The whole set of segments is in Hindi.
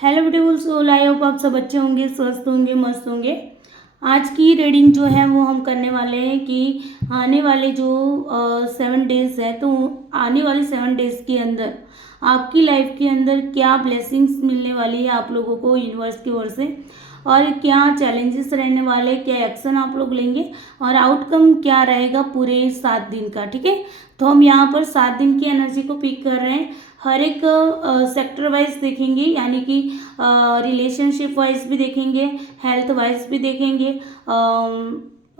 Hello beautiful soul, I hope आप सब अच्छे होंगे, स्वस्थ होंगे, मस्त होंगे। आज की रीडिंग जो है वो हम करने वाले हैं कि आने वाले जो 7 डेज है, तो आने वाले 7 डेज के अंदर आपकी लाइफ के अंदर क्या ब्लेसिंग्स मिलने वाली है आप लोगों को यूनिवर्स की ओर से, और क्या चैलेंजेस रहने वाले, क्या एक्शन आप लोग लेंगे और आउटकम क्या रहेगा पूरे 7 दिन का। ठीक है, तो हम यहाँ पर 7 दिन की एनर्जी को पिक कर रहे हैं। हर एक सेक्टर वाइज देखेंगे, यानी कि रिलेशनशिप वाइज भी देखेंगे, हेल्थ वाइज भी देखेंगे,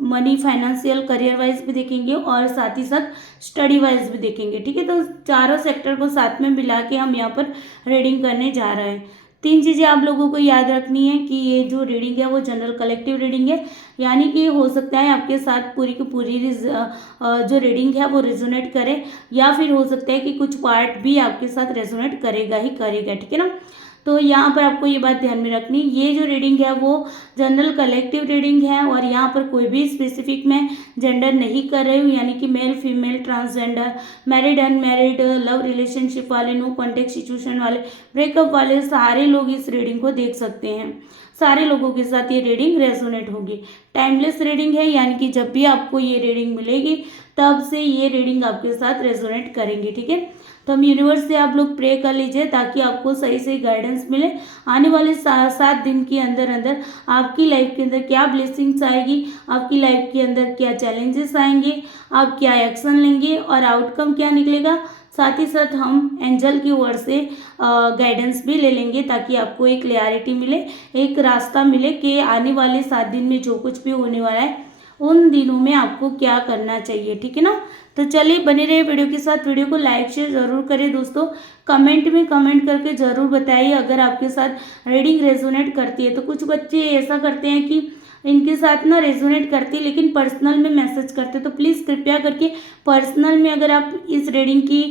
मनी फाइनेंशियल करियर वाइज भी देखेंगे और साथ ही साथ स्टडी वाइज भी देखेंगे। ठीक है, तो चारों सेक्टर को साथ में मिला के हम यहाँ पर रीडिंग करने जा रहे हैं। 3 चीज़ें आप लोगों को याद रखनी है कि ये जो रीडिंग है वो जनरल कलेक्टिव रीडिंग है, यानी कि हो सकता है आपके साथ पूरी की पूरी जो रीडिंग है वो रिजोनेट करे, या फिर हो सकता है कि कुछ पार्ट भी आपके साथ रेजोनेट करेगा ही करेगा। ठीक है ना, तो यहाँ पर आपको ये बात ध्यान में रखनी, ये जो रीडिंग है वो जनरल कलेक्टिव रीडिंग है और यहाँ पर कोई भी स्पेसिफिक मैं जेंडर नहीं कर रही हूँ, यानी कि male female transgender, married unmarried, love relationship वाले, नो कॉन्टेक्ट सिचुएशन वाले, ब्रेकअप वाले, सारे लोग इस रीडिंग को देख सकते हैं। सारे लोगों के साथ ये रीडिंग रेजोनेट होगी। टाइमलेस रीडिंग है, यानी कि जब भी आपको ये रीडिंग मिलेगी तब से ये रीडिंग आपके साथ रेजोनेट करेंगे। ठीक है, तो हम यूनिवर्स से आप लोग प्रे कर लीजिए ताकि आपको सही सही गाइडेंस मिले। आने वाले 7 दिन के अंदर अंदर आपकी लाइफ के अंदर क्या ब्लेसिंग्स आएगी, आपकी लाइफ के अंदर क्या चैलेंजेस आएंगे, आप क्या एक्शन लेंगे और आउटकम क्या निकलेगा। साथ ही साथ हम एंजल की ओर से गाइडेंस भी ले लेंगे ताकि आपको एक क्लैरिटी मिले, एक रास्ता मिले कि आने वाले 7 दिन में जो कुछ भी होने वाला है उन दिनों में आपको क्या करना चाहिए। ठीक है ना, तो चलिए बने रहे वीडियो के साथ। वीडियो को लाइक शेयर जरूर करें दोस्तों, कमेंट में कमेंट करके जरूर बताइए अगर आपके साथ रीडिंग रेजोनेट करती है। तो कुछ बच्चे ऐसा करते हैं कि इनके साथ ना रेजोनेट करती है लेकिन पर्सनल में मैसेज करते, तो प्लीज़ कृपया करके पर्सनल में अगर आप इस रीडिंग की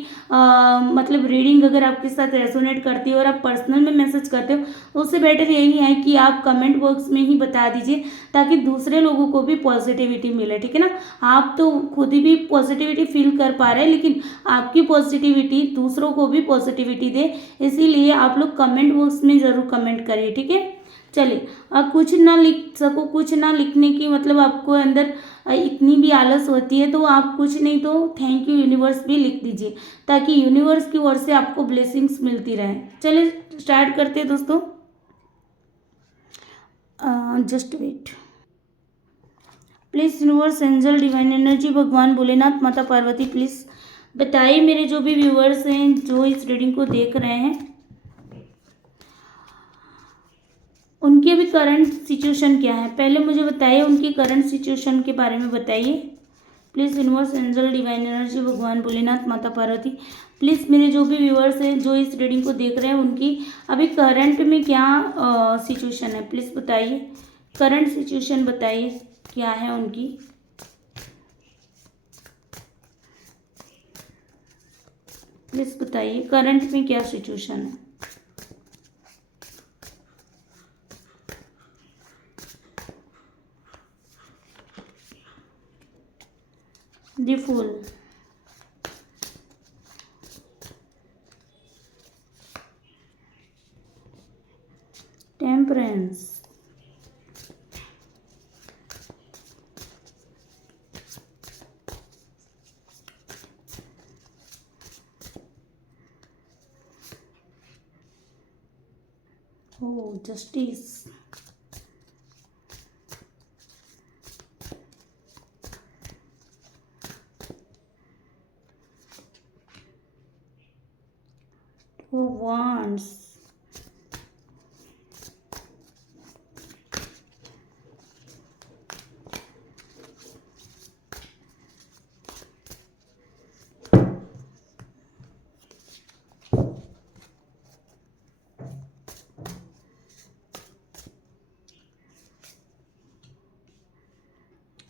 मतलब रीडिंग अगर आपके साथ रेजोनेट करती है और आप पर्सनल में मैसेज करते हो, उससे बेटर यही है कि आप कमेंट बॉक्स में ही बता दीजिए ताकि दूसरे लोगों को भी पॉजिटिविटी मिले। ठीक है ना, आप तो खुद ही भी पॉजिटिविटी फील कर पा रहे हैं, लेकिन आपकी पॉजिटिविटी दूसरों को भी पॉजिटिविटी दे, इसीलिए आप लोग कमेंट बॉक्स में ज़रूर कमेंट करिए। ठीक है, चलिए, अब कुछ ना लिख सको, कुछ ना लिखने की मतलब आपको अंदर इतनी भी आलस होती है तो आप कुछ नहीं तो थैंक यू यूनिवर्स भी लिख दीजिए ताकि यूनिवर्स की ओर से आपको ब्लेसिंग्स मिलती रहे। चलिए स्टार्ट करते हैं दोस्तों। Just wait, please universe, angel, divine energy, भगवान भोलेनाथ, माता पार्वती, प्लीज़ बताइए मेरे जो भी व्यूवर्स हैं जो इस रीडिंग को देख रहे हैं उनकी अभी करंट सिचुएशन क्या है। पहले मुझे बताइए उनकी करंट सिचुएशन के बारे में बताइए please. Universe, angel, divine energy, भगवान भोलेनाथ, माता पार्वती, प्लीज़ मेरे जो भी व्यूवर्स हैं जो इस रीडिंग को देख रहे हैं उनकी अभी करंट में क्या सिचुएशन है, प्लीज़ बताइए। करंट सिचुएशन बताइए क्या है उनकी। प्लीज़ बताइए करंट में क्या सिचुएशन है। The fool, temperance, oh justice, oh wands,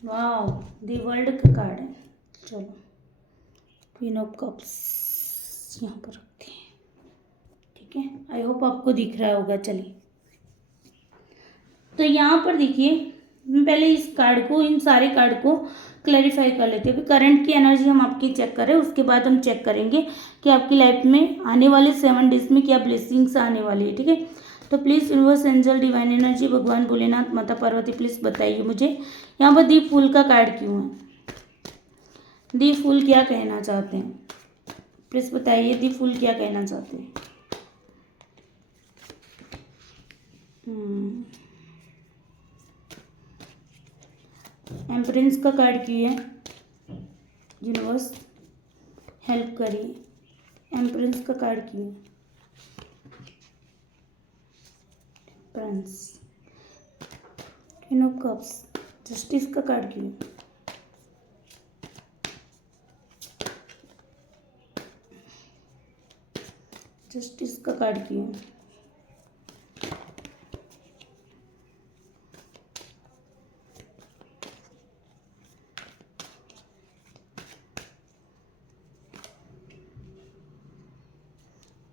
wow the world का कार्ड है। चलो क्वीन ऑफ कप्स यहाँ पर रखते हैं। ठीक है, आई होप आपको दिख रहा होगा। चलिए, तो यहाँ पर देखिए, मैं पहले इस कार्ड को, इन सारे कार्ड को क्लैरिफाई कर लेते हैं। अभी करंट की एनर्जी हम आपकी चेक करें, उसके बाद हम चेक करेंगे कि आपकी लाइफ में आने वाले 7 डेज में क्या ब्लेसिंग्स आने वाली है। ठीक है, तो please universe, angel, divine energy, भगवान भोलेनाथ, माता पार्वती, प्लीज़ बताइए मुझे यहाँ पर दीप फूल का कार्ड क्यों है? दीप फूल क्या कहना चाहते हैं? प्लीज़ बताइए दीप फूल क्या कहना चाहते हैं? एम्प्रेंस का कार्ड क्यों है? यूनिवर्स हेल्प करिए, एम्प्रेंस का कार्ड क्यों है? Prince, queen of cups, justice का कार्ड क्यों है? जस्टिस का कार्ड क्यों है?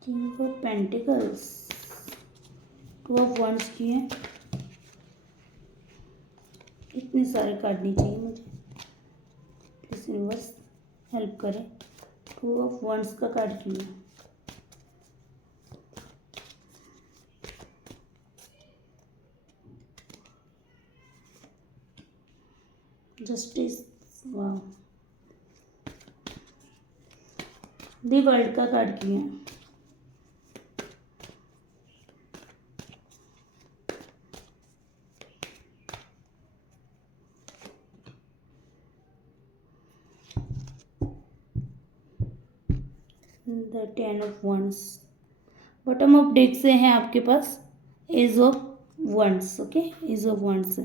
King of pentacles, two of wands की है। इतने सारे कार्ड नहीं चाहिए मुझे, प्लीज यूनिवर्स हेल्प करें। टू ऑफ वंड्स का कार्ड क्यों है? जस्टिस, वाह। दी वर्ल्ड का कार्ड क्यों है? The 10 of wands. Bottom of deck से है आपके पास ace of wands, okay, ace of wands.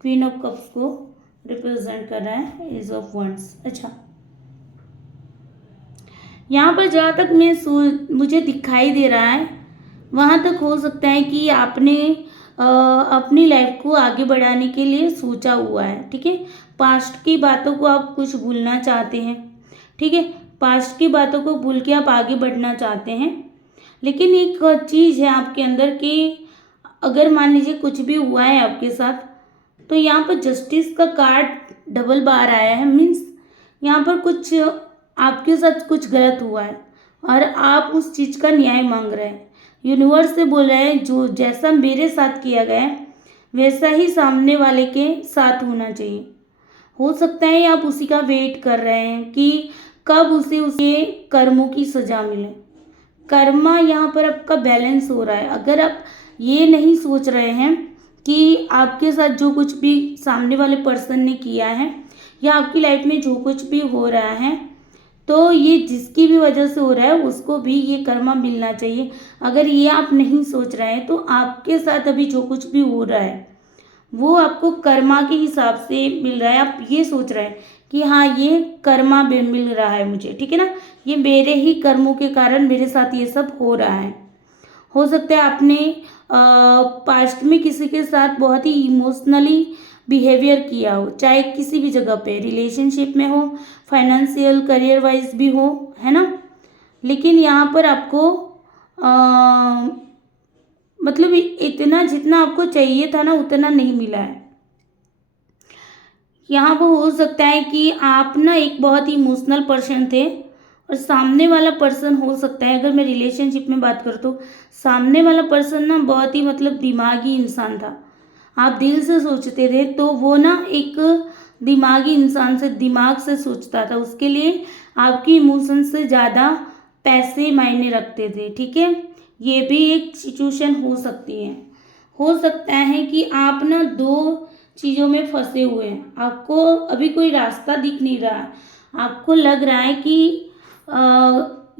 Queen of cups को रिप्रेजेंट कर रहा है, एज ऑफ वंड्स। अच्छा, यहाँ पर जहाँ तक मुझे दिखाई दे रहा है वहाँ तक हो सकता है कि आपने अपनी लाइफ को आगे बढ़ाने के लिए सोचा हुआ है, ठीक है। पास्ट की बातों को आप कुछ भूलना चाहते हैं, ठीक है। पास्ट की बातों को भूल के आप आगे बढ़ना चाहते हैं, लेकिन एक चीज़ है आपके अंदर कि अगर मान लीजिए कुछ भी हुआ है आपके साथ, तो यहाँ पर जस्टिस का कार्ड डबल बार आया है। मीन्स यहाँ पर कुछ आपके साथ कुछ गलत हुआ है और आप उस चीज़ का न्याय मांग रहे हैं। यूनिवर्स से बोल रहे हैं जो जैसा मेरे साथ किया गया है वैसा ही सामने वाले के साथ होना चाहिए। हो सकता है आप उसी का वेट कर रहे हैं कि कब उसे उसके कर्मों की सजा मिले। कर्मा यहाँ पर आपका बैलेंस हो रहा है। अगर आप ये नहीं सोच रहे हैं कि आपके साथ जो कुछ भी सामने वाले पर्सन ने किया है या आपकी लाइफ में जो कुछ भी हो रहा है, तो ये जिसकी भी वजह से हो रहा है उसको भी ये कर्मा मिलना चाहिए। अगर ये आप नहीं सोच रहे हैं तो आपके साथ अभी जो कुछ भी हो रहा है वो आपको कर्मा के हिसाब से मिल रहा है। आप ये सोच रहे हैं कि हाँ ये कर्मा मिल रहा है मुझे, ठीक है ना, ये मेरे ही कर्मों के कारण मेरे साथ ये सब हो रहा है। हो सकता है आपने पास्ट में किसी के साथ बहुत ही इमोशनली बिहेवियर किया हो, चाहे किसी भी जगह पे रिलेशनशिप में हो, फाइनेंशियल करियर वाइज भी हो, है ना। लेकिन यहाँ पर आपको मतलब इतना जितना आपको चाहिए था ना उतना नहीं मिला है। यहाँ पर हो सकता है कि आप ना एक बहुत ही इमोशनल पर्सन थे और सामने वाला पर्सन हो सकता है, अगर मैं रिलेशनशिप में बात करूँ तो सामने वाला पर्सन ना बहुत ही मतलब दिमागी इंसान था। आप दिल से सोचते थे तो वो ना एक दिमागी इंसान से दिमाग से सोचता था, उसके लिए आपकी इमोशन से ज़्यादा पैसे मायने रखते थे, ठीक है। ये भी एक सिचुएशन हो सकती है। हो सकता है कि आप ना दो चीज़ों में फंसे हुए हैं, आपको अभी कोई रास्ता दिख नहीं रहा, आपको लग रहा है कि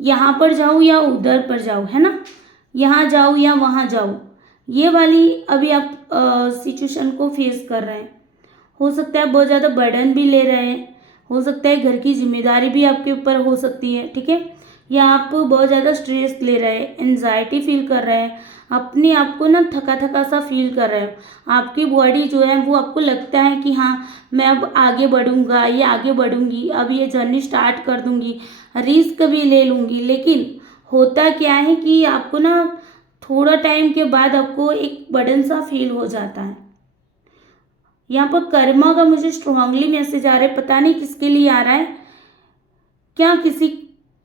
यहाँ पर जाऊँ या उधर पर जाऊँ, है ना, यहाँ जाऊँ या वहाँ जाऊँ। ये वाली अभी आप सिचुएशन को फेस कर रहे हैं। हो सकता है बहुत ज़्यादा बर्डन भी ले रहे हैं, हो सकता है घर की जिम्मेदारी भी आपके ऊपर हो सकती है, ठीक है। या आप बहुत ज़्यादा स्ट्रेस ले रहे हैं, एनजाइटी फील कर रहे हैं, अपने आप को ना थका थका सा फील कर रहे हैं। आपकी बॉडी जो है वो आपको लगता है कि हाँ मैं अब आगे बढ़ूँगा या आगे बढ़ूँगी, अब ये जर्नी स्टार्ट कर दूँगी, रिस्क भी ले लूँगी। लेकिन होता क्या है कि आपको ना थोड़ा टाइम के बाद आपको एक बर्डन सा फील हो जाता है। यहाँ पर कर्मा का मुझे स्ट्रांगली मैसेज आ रहा है, पता नहीं किसके लिए आ रहा है। क्या किसी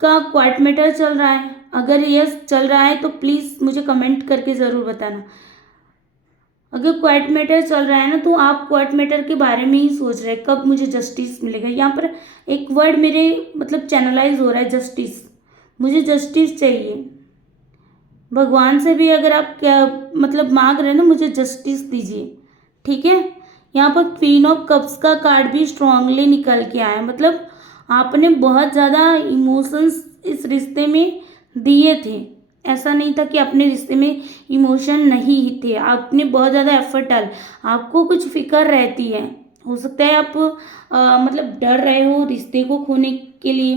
का क्वार्ट मैटर चल रहा है, अगर यस चल रहा है तो प्लीज़ मुझे कमेंट करके ज़रूर बताना। अगर क्वाइट मैटर चल रहा है ना तो आप क्वाइट मैटर के बारे में ही सोच रहे हैं कब मुझे जस्टिस मिलेगा। यहाँ पर एक वर्ड मेरे मतलब चैनलाइज हो रहा है, जस्टिस। मुझे जस्टिस चाहिए। भगवान से भी अगर आप क्या मतलब मांग रहे हैं ना, मुझे जस्टिस दीजिए, ठीक है। यहाँ पर क्वीन ऑफ कप्स का कार्ड भी स्ट्रांगली निकल के आया, मतलब आपने बहुत ज़्यादा इमोशंस इस रिश्ते में दिए थे। ऐसा नहीं था कि अपने रिश्ते में इमोशन नहीं थे, आपने बहुत ज़्यादा एफर्ट डाल, आपको कुछ फिक्र रहती है। हो सकता है आप मतलब डर रहे हो रिश्ते को खोने के लिए,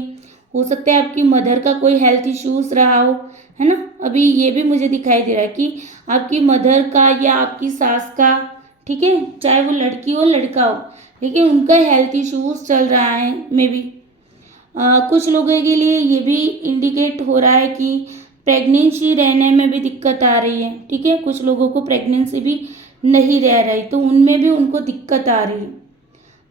हो सकता है आपकी मदर का कोई हेल्थ इश्यूज रहा हो, है ना। अभी ये भी मुझे दिखाई दे रहा है कि आपकी मदर का या आपकी सास का, ठीक है, चाहे वो लड़की हो लड़का हो, लेकिन उनका हेल्थ इश्यूज चल रहा है मे बी। कुछ लोगों के लिए ये भी इंडिकेट हो रहा है कि प्रेगनेंसी रहने में भी दिक्कत आ रही है, ठीक है। कुछ लोगों को प्रेगनेंसी भी नहीं रह रही तो उनमें भी उनको दिक्कत आ रही है,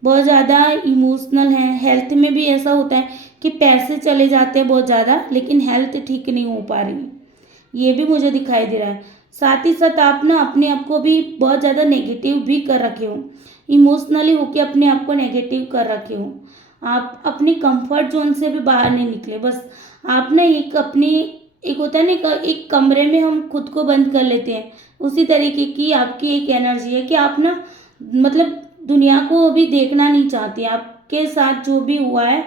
बहुत ज़्यादा इमोशनल है। हेल्थ में भी ऐसा होता है कि पैसे चले जाते हैं बहुत ज़्यादा, लेकिन हेल्थ ठीक नहीं हो पा रही, ये भी मुझे दिखाई दे रहा है। साथ ही साथ आप ना अपने आप को भी बहुत ज़्यादा नेगेटिव भी कर रखे हो, इमोशनली होके अपने आप को नेगेटिव कर रखे हो। आप अपने कंफर्ट जोन से भी बाहर नहीं निकले, बस आप ना एक अपनी एक होता है ना एक कमरे में हम खुद को बंद कर लेते हैं, उसी तरीके की आपकी एक एनर्जी है कि आप ना मतलब दुनिया को अभी देखना नहीं चाहते। आपके साथ जो भी हुआ है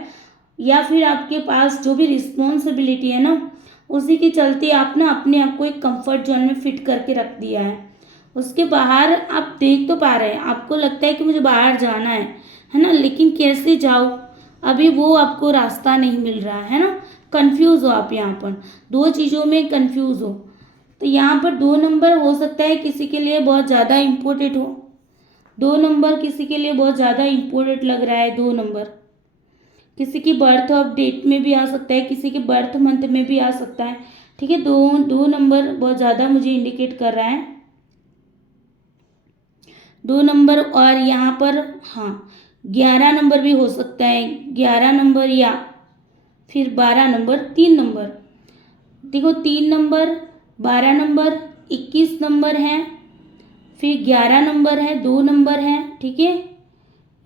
या फिर आपके पास जो भी रिस्पॉन्सिबिलिटी है ना, उसी के चलते आप ना अपने आप को एक कंफर्ट जोन में फिट करके रख दिया है। उसके बाहर आप देख तो पा रहे हैं, आपको लगता है कि मुझे बाहर जाना है ना, लेकिन कैसे जाओ, अभी वो आपको रास्ता नहीं मिल रहा है ना। कंफ्यूज हो आप, यहाँ पर दो चीज़ों में कंफ्यूज हो। तो यहाँ पर 2 नंबर हो सकता है किसी के लिए बहुत ज़्यादा इम्पोर्टेंट हो, 2 नंबर किसी के लिए बहुत ज़्यादा इम्पोर्टेंट लग रहा है। 2 नंबर किसी की बर्थ ऑफ डेट में भी आ सकता है, किसी के बर्थ मंथ में भी आ सकता है, ठीक है। दो नंबर बहुत ज़्यादा मुझे इंडिकेट कर रहा है, 2 नंबर। और यहाँ पर हाँ 11 नंबर भी हो सकता है, 11 नंबर या फिर 12 नंबर, 3 नंबर। देखो 3 नंबर, 12 नंबर, 21 नंबर है, फिर 11 नंबर है, 2 नंबर है, ठीक है।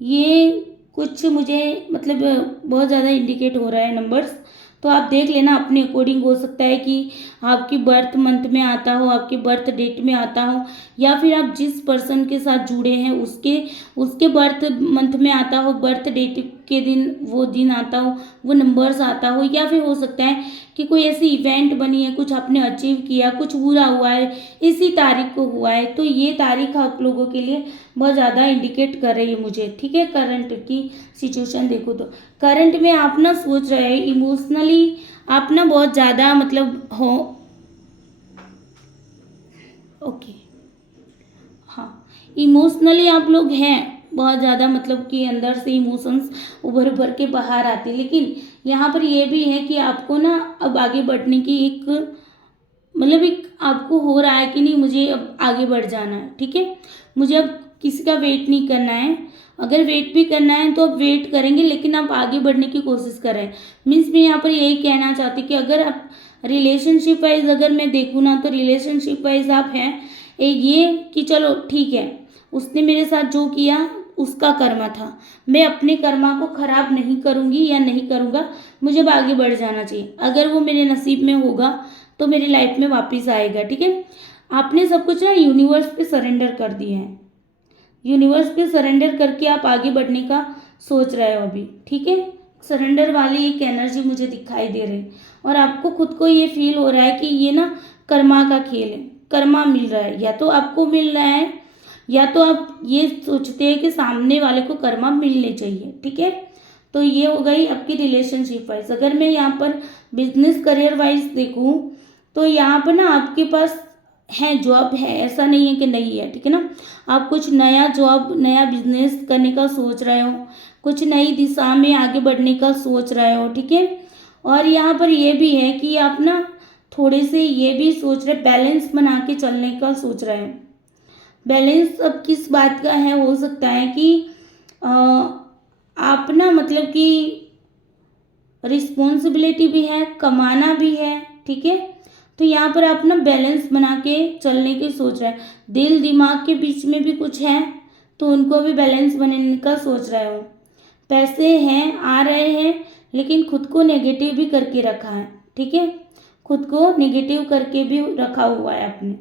ये कुछ मुझे मतलब बहुत ज़्यादा इंडिकेट हो रहा है नंबर्स, तो आप देख लेना अपने अकॉर्डिंग। हो सकता है कि आपकी बर्थ मंथ में आता हो, आपके बर्थ डेट में आता हो, या फिर आप जिस पर्सन के साथ जुड़े हैं उसके उसके बर्थ मंथ में आता हो, बर्थ डेट के दिन वो दिन आता हो, वो नंबर्स आता हो, या फिर हो सकता है कि कोई ऐसी इवेंट बनी है, कुछ आपने अचीव किया, कुछ बुरा हुआ है, इसी तारीख को हुआ है, तो ये तारीख आप लोगों के लिए बहुत ज़्यादा इंडिकेट कर रही है मुझे, ठीक है। करंट की सिचुएशन देखो तो करंट में आप ना सोच रहे हैं इमोशनली, आप ना बहुत ज़्यादा मतलब हो, ओके, हाँ इमोशनली आप लोग हैं बहुत ज़्यादा, मतलब कि अंदर से इमोशंस उभर उभर के बाहर आते, लेकिन यहाँ पर ये भी है कि आपको ना अब आगे बढ़ने की एक मतलब एक आपको हो रहा है कि नहीं मुझे अब आगे बढ़ जाना है, ठीक है। मुझे अब किसी का वेट नहीं करना है, अगर वेट भी करना है तो अब वेट करेंगे, लेकिन आप आगे बढ़ने की कोशिश करें। मीन्स मैं यहाँ पर यही कहना चाहती कि अगर आप रिलेशनशिप वाइज अगर मैं देखूँ ना, तो रिलेशनशिप वाइज आप हैं ये कि चलो ठीक है, उसने मेरे साथ जो किया उसका कर्मा था, मैं अपने कर्मा को खराब नहीं करूँगी या नहीं करूँगा, मुझे अब आगे बढ़ जाना चाहिए। अगर वो मेरे नसीब में होगा तो मेरी लाइफ में वापस आएगा, ठीक है। आपने सब कुछ ना यूनिवर्स पे सरेंडर कर दिया है, यूनिवर्स पे सरेंडर करके आप आगे बढ़ने का सोच रहे हो अभी, ठीक है। सरेंडर वाली एक एनर्जी मुझे दिखाई दे रही है, और आपको खुद को ये फील हो रहा है कि ये ना कर्मा का खेल है, कर्मा मिल रहा है, या तो आपको मिल रहा है या तो आप ये सोचते हैं कि सामने वाले को कर्मा मिलने चाहिए, ठीक है। तो ये हो गई आपकी रिलेशनशिप वाइज। अगर मैं यहाँ पर बिजनेस करियर वाइज देखूँ तो यहाँ पर ना आपके पास है, जॉब है, ऐसा नहीं है कि नहीं है, ठीक है ना। आप कुछ नया जॉब नया बिजनेस करने का सोच रहे हो, कुछ नई दिशा में आगे बढ़ने का सोच रहे हो, ठीक है। और यहाँ पर ये भी है कि आप ना थोड़े से ये भी सोच रहे बैलेंस बना के चलने का सोच रहे हैं। बैलेंस अब किस बात का है, हो सकता है कि अ, आप ना मतलब कि रिस्पॉन्सिबिलिटी भी है, कमाना भी है, ठीक है। तो यहाँ पर आप ना बैलेंस बना के चलने की सोच रहे हैं, दिल दिमाग के बीच में भी कुछ है तो उनको भी बैलेंस बनाने का सोच रहे हो। पैसे हैं, आ रहे हैं, लेकिन खुद को नेगेटिव भी करके रखा है, ठीक है, खुद को नेगेटिव करके भी रखा हुआ है आपने।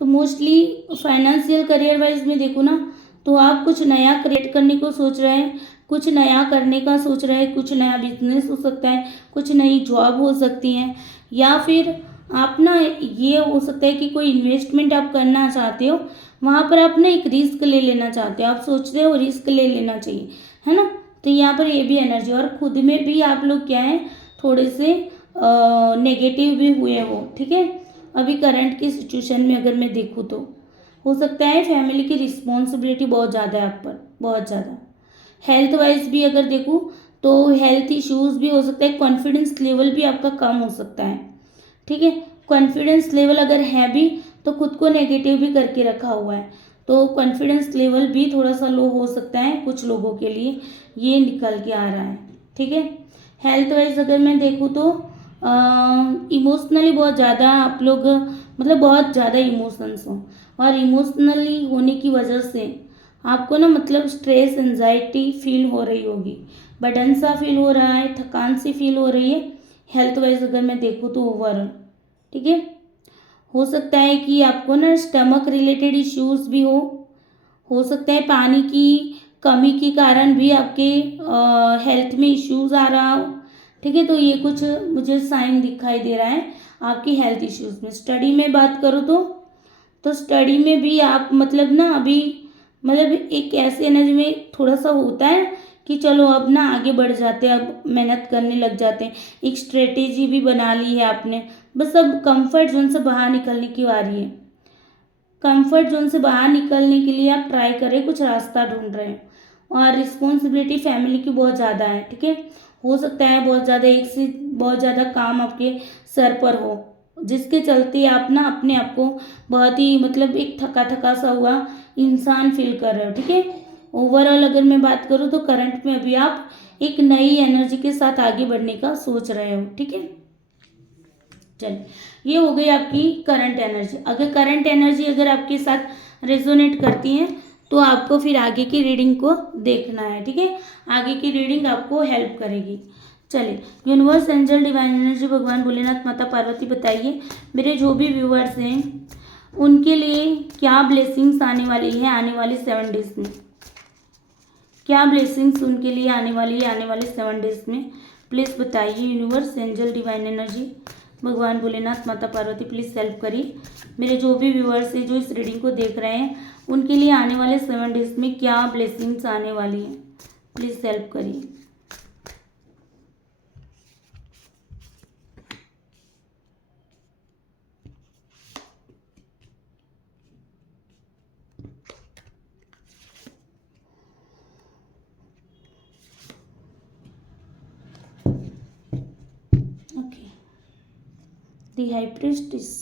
तो मोस्टली फाइनेंशियल करियर वाइज में देखो ना, तो आप कुछ नया क्रिएट करने को सोच रहे हैं, कुछ नया करने का सोच रहे हैं, कुछ नया बिजनेस हो सकता है, कुछ नई जॉब हो सकती है, या फिर आप ना ये हो सकता है कि कोई इन्वेस्टमेंट आप करना चाहते हो, वहाँ पर आप ना एक रिस्क ले लेना चाहते हो, आप सोचते हो रिस्क ले लेना चाहिए, है ना। तो यहाँ पर ये भी एनर्जी, और खुद में भी आप लोग क्या है, थोड़े से नेगेटिव भी हुए हो, ठीक है। अभी करंट की सिचुएशन में अगर मैं देखूँ तो हो सकता है फैमिली की रिस्पॉन्सिबिलिटी बहुत ज़्यादा है आप पर, बहुत ज़्यादा। हेल्थ वाइज भी अगर देखूँ तो हेल्थ इश्यूज भी हो सकता है, कॉन्फिडेंस लेवल भी आपका कम हो सकता है, ठीक है। कॉन्फिडेंस लेवल अगर है भी तो खुद को नेगेटिव भी करके रखा हुआ है, तो कॉन्फिडेंस लेवल भी थोड़ा सा लो हो सकता है कुछ लोगों के लिए, ये निकल के आ रहा है, ठीक है। हेल्थ वाइज अगर मैं देखूँ तो इमोशनली बहुत ज़्यादा आप लोग, मतलब बहुत ज़्यादा इमोशंस हो, और इमोशनली होने की वजह से आपको ना मतलब स्ट्रेस एंजाइटी फील हो रही होगी, बर्डन सा फील हो रहा है, थकान सी फील हो रही है हेल्थ वाइज अगर मैं देखूँ तो ओवरऑल, ठीक है। हो सकता है कि आपको ना स्टमक रिलेटेड इश्यूज भी हो सकता है पानी की कमी के कारण भी आपके हेल्थ में इश्यूज आ रहा हो, ठीक है। तो ये कुछ मुझे साइन दिखाई दे रहा है आपकी हेल्थ इश्यूज में। स्टडी में बात करूँ तो स्टडी में भी आप मतलब ना अभी मतलब एक ऐसे एनर्जी में थोड़ा सा होता है कि चलो अब ना आगे बढ़ जाते हैं, अब मेहनत करने लग जाते हैं, एक स्ट्रेटेजी भी बना ली है आपने, बस अब कंफर्ट जोन से बाहर निकलने की बारी है। कंफर्ट जोन से बाहर निकलने के लिए आप ट्राई करें, कुछ रास्ता ढूंढ रहे हैं, और रिस्पॉन्सिबिलिटी फैमिली की बहुत ज़्यादा है, ठीक है। हो सकता है बहुत ज़्यादा, एक से बहुत ज़्यादा काम आपके सर पर हो, जिसके चलते आप ना अपने आप को बहुत ही मतलब एक थका थका सा हुआ इंसान फील कर रहे हो, ठीक है। ओवरऑल अगर मैं बात करूँ तो करंट में अभी आप एक नई एनर्जी के साथ आगे बढ़ने का सोच रहे हो, ठीक है। चलिए, ये हो गई आपकी करंट एनर्जी। अगर करंट एनर्जी अगर आपके साथ रेजोनेट करती है तो आपको फिर आगे की रीडिंग को देखना है, ठीक है। आगे की रीडिंग आपको हेल्प करेगी। चलिए, यूनिवर्स, एंजल, डिवाइन एनर्जी, भगवान भोलेनाथ, माता पार्वती, बताइए मेरे जो भी व्यूअर्स हैं उनके लिए क्या ब्लेसिंग्स आने वाली है आने वाले 7 डेज में, क्या ब्लेसिंग्स उनके लिए आने वाली है आने वाले 7 डेज में, प्लीज़ बताइए। यूनिवर्स, एंजल, डिवाइन एनर्जी, भगवान भोलेनाथ, माता पार्वती, प्लीज़ हेल्प करिए मेरे जो भी व्यूअर्स हैं जो इस रीडिंग को देख रहे हैं उनके लिए आने वाले 7 डेज में क्या ब्लेसिंग्स आने वाली हैं, प्लीज़ हेल्प करिए। Okay, the high priestess.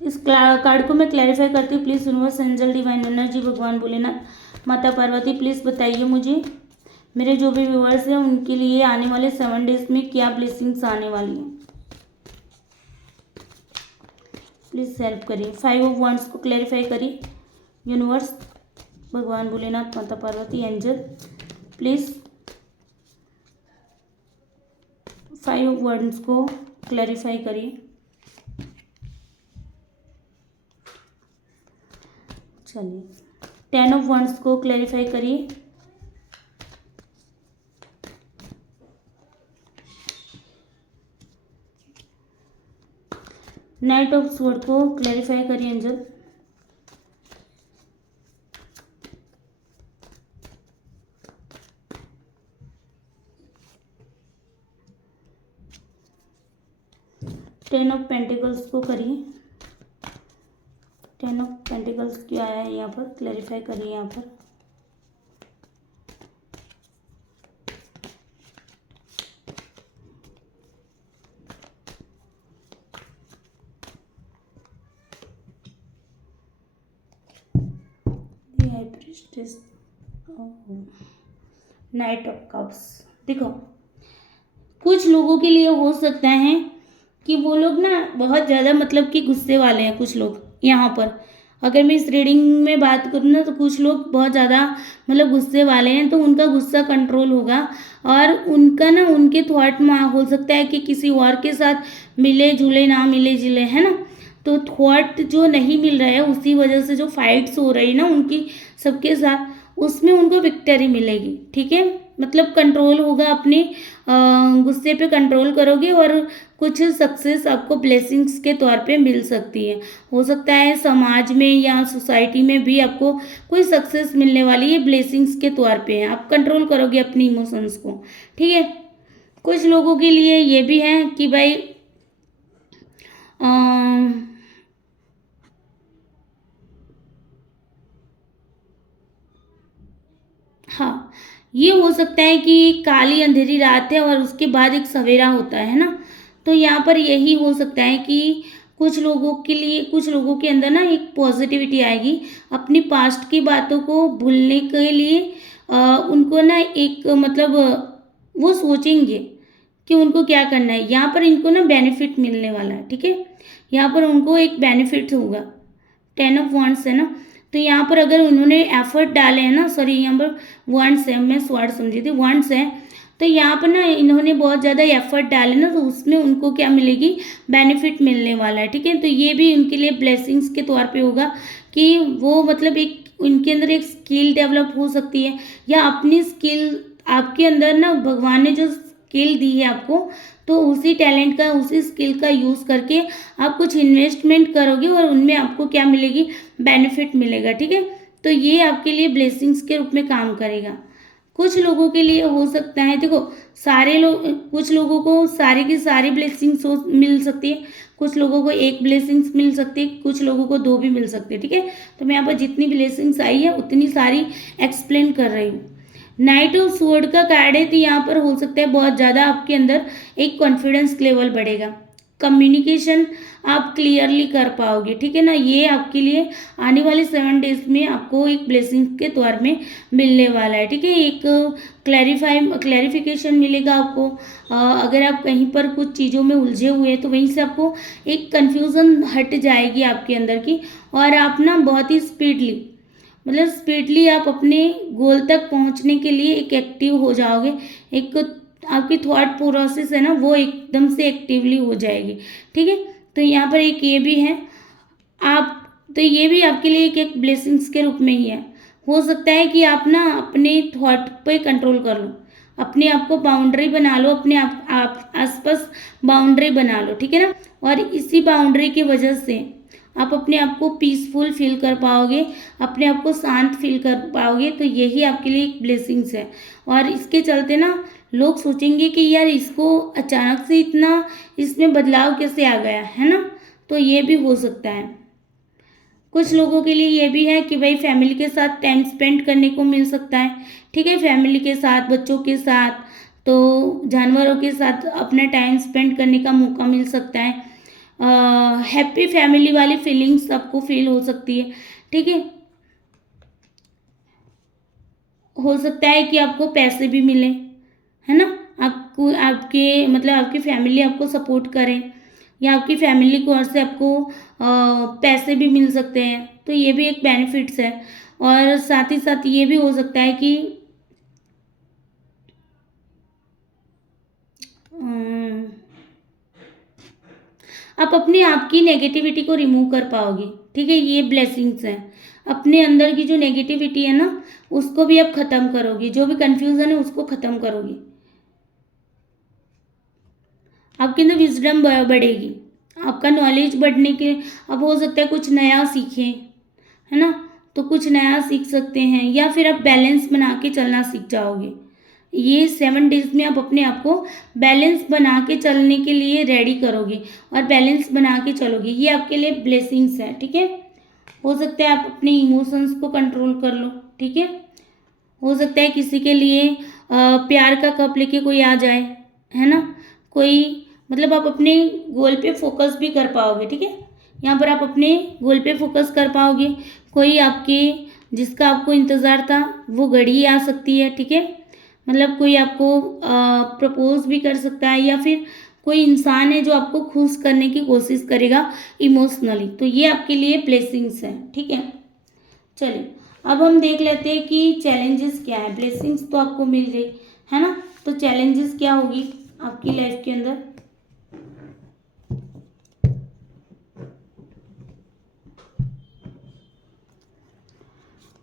इस कार्ड को मैं क्लैरिफाई करती हूँ, please universe, angel, divine energy, भगवान भोलेनाथ, माता पार्वती, प्लीज़ बताइए मुझे मेरे जो भी व्यूअर्स हैं उनके लिए आने वाले 7 डेज में क्या ब्लेसिंग्स आने वाली हैं, प्लीज़ हेल्प करिए। 5 ऑफ वंड्स को क्लैरिफाई करिए यूनिवर्स, भगवान भोलेनाथ, माता Parvati, angel, please 5 of wands को क्लैरिफाई करिए। चलिए, 10 ऑफ वंड्स को क्लैरिफाई करिए। नाइट ऑफ स्वॉर्ड को क्लैरिफाई करिए एंजल। टेन ऑफ पेंटिकल्स को करिए। 10 ऑफ पेंटिकल्स क्या आया है यहाँ पर, क्लैरिफाई करिए यहाँ पर। The high priestess, night of cups. देखो, कुछ लोगों के लिए हो सकता है कि वो लोग ना बहुत ज़्यादा मतलब कि गुस्से वाले हैं। कुछ लोग यहाँ पर, अगर मैं इस रीडिंग में बात करूँ ना, तो कुछ लोग बहुत ज़्यादा मतलब गुस्से वाले हैं, तो उनका गुस्सा कंट्रोल होगा और उनका ना उनके थॉट में हो सकता है कि किसी और के साथ मिले जुले ना मिले जुले, है ना। तो थॉट जो नहीं मिल रहा है, उसी वजह से जो फाइट्स हो रही है ना उनकी सबके साथ, उसमें उनको विक्ट्री मिलेगी। ठीक है, मतलब कंट्रोल होगा, अपने गुस्से पे कंट्रोल करोगे और कुछ सक्सेस आपको ब्लेसिंग्स के तौर पे मिल सकती है। हो सकता है समाज में या सोसाइटी में भी आपको कोई सक्सेस मिलने वाली है, ब्लेसिंग्स के तौर पे है। आप कंट्रोल करोगे अपनी इमोशंस को। ठीक है, कुछ लोगों के लिए ये भी है कि भाई हाँ, ये हो सकता है कि काली अंधेरी रात है और उसके बाद एक सवेरा होता है ना। तो यहाँ पर यही हो सकता है कि कुछ लोगों के लिए, कुछ लोगों के अंदर ना एक पॉजिटिविटी आएगी अपनी पास्ट की बातों को भूलने के लिए। उनको ना एक मतलब वो सोचेंगे कि उनको क्या करना है। यहाँ पर इनको ना बेनिफिट मिलने वाला है। ठीक है, यहाँ पर उनको एक बेनिफिट होगा। 10 ऑफ वॉन्ड्स है ना, तो यहाँ पर अगर उन्होंने एफर्ट डाले हैं ना, सॉरी यहाँ पर वॉन्ड्स है, मैं स्वॉर्ड समझी थी, वॉन्ड्स है, तो यहाँ पर ना इन्होंने बहुत ज़्यादा एफर्ट डाले ना, तो उसमें उनको क्या मिलेगी, बेनिफिट मिलने वाला है। ठीक है, तो ये भी उनके लिए ब्लेसिंग्स के तौर पे होगा कि वो मतलब एक उनके अंदर एक स्किल डेवलप हो सकती है, या अपनी स्किल आपके अंदर ना भगवान ने जो स्किल दी है आपको, तो उसी टैलेंट का, उसी स्किल का यूज़ करके आप कुछ इन्वेस्टमेंट करोगे और उनमें आपको क्या मिलेगी, बेनिफिट मिलेगा। ठीक है, तो ये आपके लिए ब्लेसिंग्स के रूप में काम करेगा। कुछ लोगों के लिए हो सकता है, देखो सारे लोग, कुछ लोगों को सारी की सारी ब्लेसिंग्स मिल सकती है, कुछ लोगों को एक ब्लेसिंग्स मिल सकती है, कुछ लोगों को दो भी मिल सकती है। ठीक है, तो मैं यहाँ पर जितनी ब्लेसिंग्स आई है उतनी सारी एक्सप्लेन कर रही हूँ। नाइट ऑफ स्वॉर्ड का कार्ड है, तो यहाँ पर हो सकता है बहुत ज़्यादा आपके अंदर एक कॉन्फिडेंस लेवल बढ़ेगा, कम्युनिकेशन आप क्लियरली कर पाओगे। ठीक है ना, ये आपके लिए आने वाले 7 डेज में आपको एक ब्लेसिंग के तौर में मिलने वाला है। ठीक है, एक क्लैरिफिकेशन मिलेगा आपको। अगर आप कहीं पर कुछ चीज़ों में उलझे हुए हैं, तो वहीं से आपको एक कन्फ्यूज़न हट जाएगी आपके अंदर की, और आप ना बहुत ही स्पीडली आप अपने गोल तक पहुंचने के लिए एक एक्टिव हो जाओगे। एक आपकी थॉट प्रोसेस है ना, वो एकदम से एक्टिवली हो जाएगी। ठीक है, तो यहाँ पर एक ये भी है, आप तो ये भी आपके लिए एक ब्लेसिंग्स के रूप में ही है। हो सकता है कि आप ना अपने थॉट पे कंट्रोल कर लो, अपने आप को बाउंड्री बना लो, अपने आप आसपास बाउंड्री बना लो। ठीक है ना, और इसी बाउंड्री की वजह से आप अपने आप को पीसफुल फील कर पाओगे, अपने आप को शांत फील कर पाओगे। तो यही आपके लिए एक ब्लेसिंग्स है, और इसके चलते ना लोग सोचेंगे कि यार इसको अचानक से इतना इसमें बदलाव कैसे आ गया, है ना। तो ये भी हो सकता है। कुछ लोगों के लिए ये भी है कि भाई फैमिली के साथ टाइम स्पेंड करने को मिल सकता है। ठीक है, फैमिली के साथ, बच्चों के साथ, तो जानवरों के साथ अपना टाइम स्पेंड करने का मौका मिल सकता है। हैप्पी फैमिली वाली फीलिंग्स आपको फील हो सकती है। ठीक है, हो सकता है कि आपको पैसे भी मिले, है ना, आपको आपके मतलब आपकी फैमिली आपको सपोर्ट करे, या आपकी फैमिली की ओर से आपको पैसे भी मिल सकते हैं। तो ये भी एक बेनिफिट्स है, और साथ ही साथ ये भी हो सकता है कि अम, आप अपने आप की नेगेटिविटी को रिमूव कर पाओगे। ठीक है, ये ब्लेसिंग्स हैं। अपने अंदर की जो नेगेटिविटी है ना, उसको भी आप ख़त्म करोगे, जो भी कन्फ्यूज़न है उसको ख़त्म करोगे। आपके अंदर विजडम बढ़ेगी, आपका नॉलेज बढ़ने के, अब हो सकता है कुछ नया सीखें, है ना, तो कुछ नया सीख सकते हैं, या फिर आप बैलेंस बना के चलना सीख जाओगे। ये 7 डेज में आप अपने आप को बैलेंस बना के चलने के लिए रेडी करोगे, और बैलेंस बना के चलोगे। ये आपके लिए ब्लेसिंग्स है। ठीक है, हो सकता है आप अपने इमोशंस को कंट्रोल कर लो। ठीक है, हो सकता है किसी के लिए प्यार का कप लेके कोई आ जाए, है ना, कोई मतलब आप अपने गोल पे फोकस भी कर पाओगे। ठीक है, यहाँ पर आप अपने गोल पे फोकस कर पाओगे। कोई आपके जिसका आपको इंतज़ार था, वो घड़ी आ सकती है। ठीक है, मतलब कोई आपको प्रपोज भी कर सकता है, या फिर कोई इंसान है जो आपको खुश करने की कोशिश करेगा इमोशनली, तो ये आपके लिए ब्लेसिंग्स है। ठीक है, चलिए अब हम देख लेते हैं कि चैलेंजेस क्या है। ब्लेसिंग्स तो आपको मिल गई है ना, तो चैलेंजेस क्या होगी आपकी लाइफ के अंदर।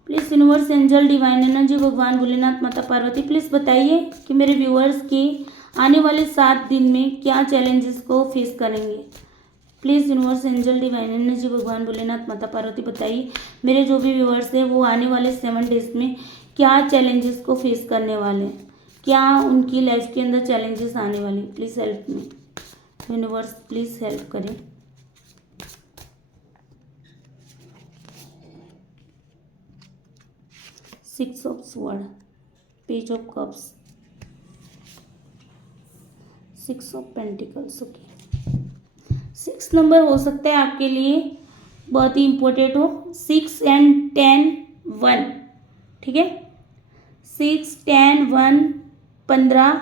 Please universe, angel, divine energy, भगवान भोलेनाथ, माता पार्वती, प्लीज बताइए कि मेरे व्यूअर्स के आने वाले 7 दिन में क्या चैलेंजेस को फेस करेंगे। Please universe, angel, divine energy, भगवान भोलेनाथ, माता पार्वती, बताइए मेरे जो भी व्यूअर्स हैं वो आने वाले 7 डेज में क्या चैलेंजेस को फेस करने वाले हैं, क्या उनकी लाइफ के अंदर चैलेंजेस आने वाले। Please help me universe, please help करें। Six of sword, page of cups, six of pentacles. Okay, 6 number हो सकता है आपके लिए बहुत ही इम्पोर्टेंट हो। 6 एंड 10 1, ठीक है, 6 10 1 15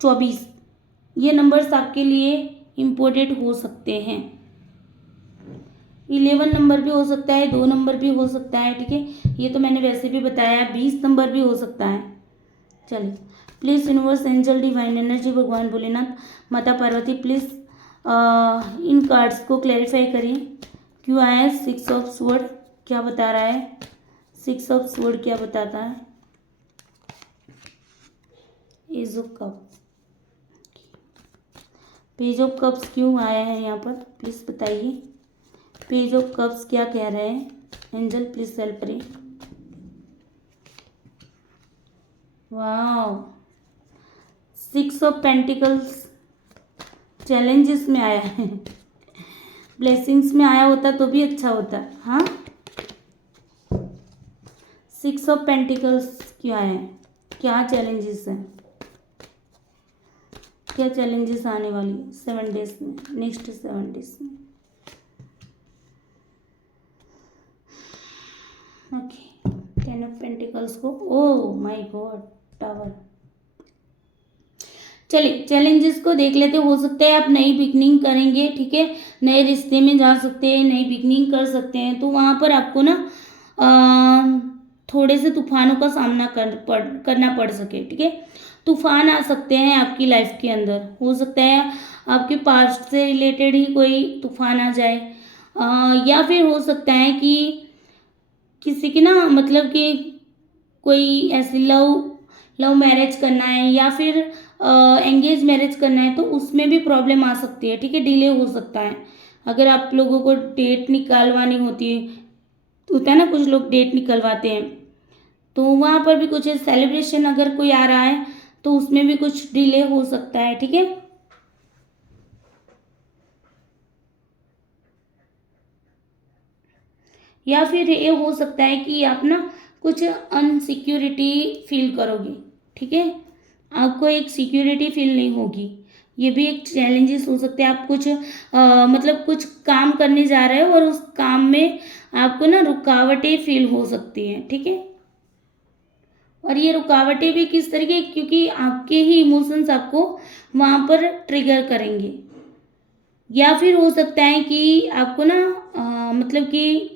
24, ये नंबर्स आपके लिए इम्पोर्टेंट हो सकते हैं। 11 नंबर भी हो सकता है, 2 नंबर भी हो सकता है। ठीक है, ये तो मैंने वैसे भी बताया। 20 नंबर भी हो सकता है। चलिए, please universe, angel, divine energy, भगवान भोलेनाथ, माता पार्वती, प्लीज़ इन कार्ड्स को क्लैरिफाई करिए। क्यों आया है 6 ऑफ स्वॉर्ड, क्या बता रहा है 6 ऑफ स्वॉर्ड, क्या बताता है। Ace of cup, page of cups क्यों आया है यहाँ पर, प्लीज़ बताइए। पेज ऑफ कप्स क्या कह रहे हैं एंजल, प्लीज़ हेल्प करिए। वाह, 6 ऑफ पेंटिकल्स चैलेंजेस में आया है। ब्लेसिंग्स में आया होता तो भी अच्छा होता। हाँ, 6 ऑफ पेंटिकल्स क्यों आया है, क्या चैलेंजेस हैं, क्या चैलेंजेस आने वाली 7 डेज में, नेक्स्ट 7 डेज में। ओके, 10 ऑफ पेंटिकल्स को, ओह माय गॉड, टावर। चलिए, चैलेंजेस को देख लेते। हो सकता है आप नई बिगनिंग करेंगे, ठीक है, नए रिश्ते में जा सकते हैं, नई बिगनिंग कर सकते हैं, तो वहाँ पर आपको ना थोड़े से तूफानों का सामना करना पड़ सके। ठीक है, तूफान आ सकते हैं आपकी लाइफ के अंदर। हो सकता है आपके पास्ट से रिलेटेड ही कोई तूफान आ जाए, या फिर हो सकता है कि किसी की ना मतलब कि कोई ऐसी लव मैरिज करना है, या फिर एंगेज मैरिज करना है, तो उसमें भी प्रॉब्लम आ सकती है। ठीक है, डिले हो सकता है। अगर आप लोगों को डेट निकालवानी होती है, होता है ना, कुछ लोग डेट निकलवाते हैं, तो वहाँ पर भी कुछ सेलिब्रेशन अगर कोई आ रहा है तो उसमें भी कुछ डिले हो सकता है। ठीक है, या फिर ये हो सकता है कि आप ना कुछ अनसिक्योरिटी फील करोगे। ठीक है, आपको एक सिक्योरिटी फील नहीं होगी, ये भी एक चैलेंजेस हो सकते हैं। आप कुछ मतलब कुछ काम करने जा रहे हो और उस काम में आपको ना रुकावटें फील हो सकती हैं। ठीक है, और ये रुकावटें भी किस तरीके, क्योंकि आपके ही इमोशंस आपको वहाँ पर ट्रिगर करेंगे। या फिर हो सकता है कि आपको ना मतलब कि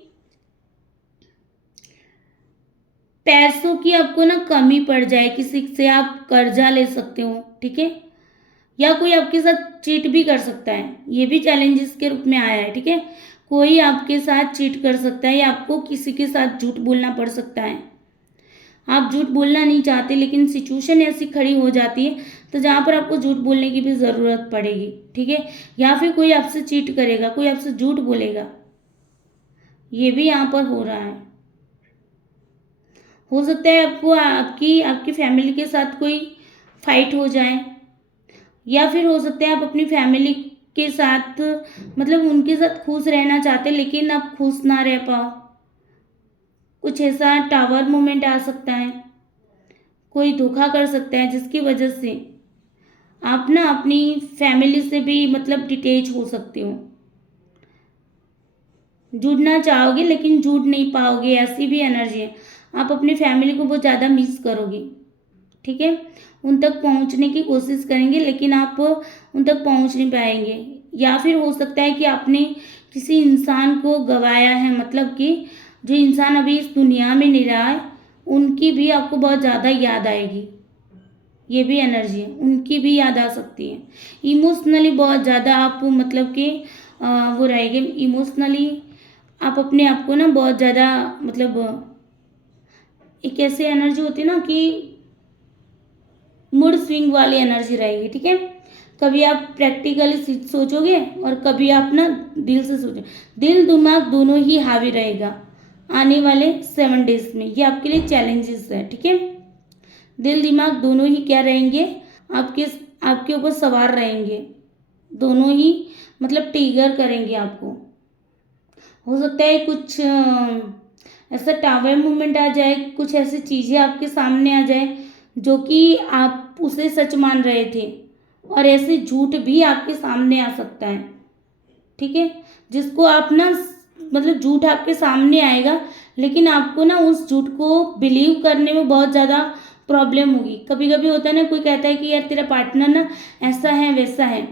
पैसों की आपको ना कमी पड़ जाए, किसी से आप कर्जा ले सकते हो। ठीक है, या कोई आपके साथ चीट भी कर सकता है, ये भी चैलेंजेस के रूप में आया है। ठीक है, कोई आपके साथ चीट कर सकता है, या आपको किसी के साथ झूठ बोलना पड़ सकता है। आप झूठ बोलना नहीं चाहते, लेकिन सिचुएशन ऐसी खड़ी हो जाती है तो जहाँ पर आपको झूठ बोलने की भी ज़रूरत पड़ेगी। ठीक है, या फिर कोई आपसे चीट करेगा, कोई आपसे झूठ बोलेगा, ये भी यहाँ पर हो रहा है। हो सकता है आपको आपकी फैमिली के साथ कोई फाइट हो जाए, या फिर हो सकता है आप अपनी फैमिली के साथ मतलब उनके साथ खुश रहना चाहते लेकिन आप खुश ना रह पाओ। कुछ ऐसा टावर मोमेंट आ सकता है, कोई धोखा कर सकता है जिसकी वजह से आप ना अपनी फैमिली से भी मतलब डिटेच हो सकते हो। जुड़ना चाहोगे लेकिन जुड़ नहीं पाओगे, ऐसी भी एनर्जी है। आप अपनी फैमिली को बहुत ज़्यादा मिस करोगे। ठीक है, उन तक पहुंचने की कोशिश करेंगे, लेकिन आप उन तक पहुंच नहीं पाएंगे। या फिर हो सकता है कि आपने किसी इंसान को गंवाया है, मतलब कि जो इंसान अभी इस दुनिया में नहीं रहा है, उनकी भी आपको बहुत ज़्यादा याद आएगी। ये भी एनर्जी है, उनकी भी याद आ सकती है। इमोशनली बहुत ज़्यादा आप मतलब कि वो रहेंगे, इमोशनली आप अपने आप को ना बहुत ज़्यादा मतलब एक ऐसी एनर्जी होती है ना कि मूड स्विंग वाली एनर्जी रहेगी। ठीक है, कभी आप प्रैक्टिकली सोचोगे और कभी आप ना दिल से सोचोगे, दिल दिमाग दोनों ही हावी रहेगा आने वाले 7 डेज में। ये आपके लिए चैलेंजेस है। ठीक है, दिल दिमाग दोनों ही क्या रहेंगे, आपके आपके ऊपर सवार रहेंगे, दोनों ही मतलब ट्रिगर करेंगे आपको। हो सकता है कुछ ऐसा टावर मूवमेंट आ जाए, कुछ ऐसी चीज़ें आपके सामने आ जाए जो कि आप उसे सच मान रहे थे, और ऐसे झूठ भी आपके सामने आ सकता है। ठीक है, जिसको आप ना मतलब झूठ आपके सामने आएगा, लेकिन आपको ना उस झूठ को बिलीव करने में बहुत ज़्यादा प्रॉब्लम होगी। कभी कभी होता है ना, कोई कहता है कि यार तेरा पार्टनर ना ऐसा है वैसा है,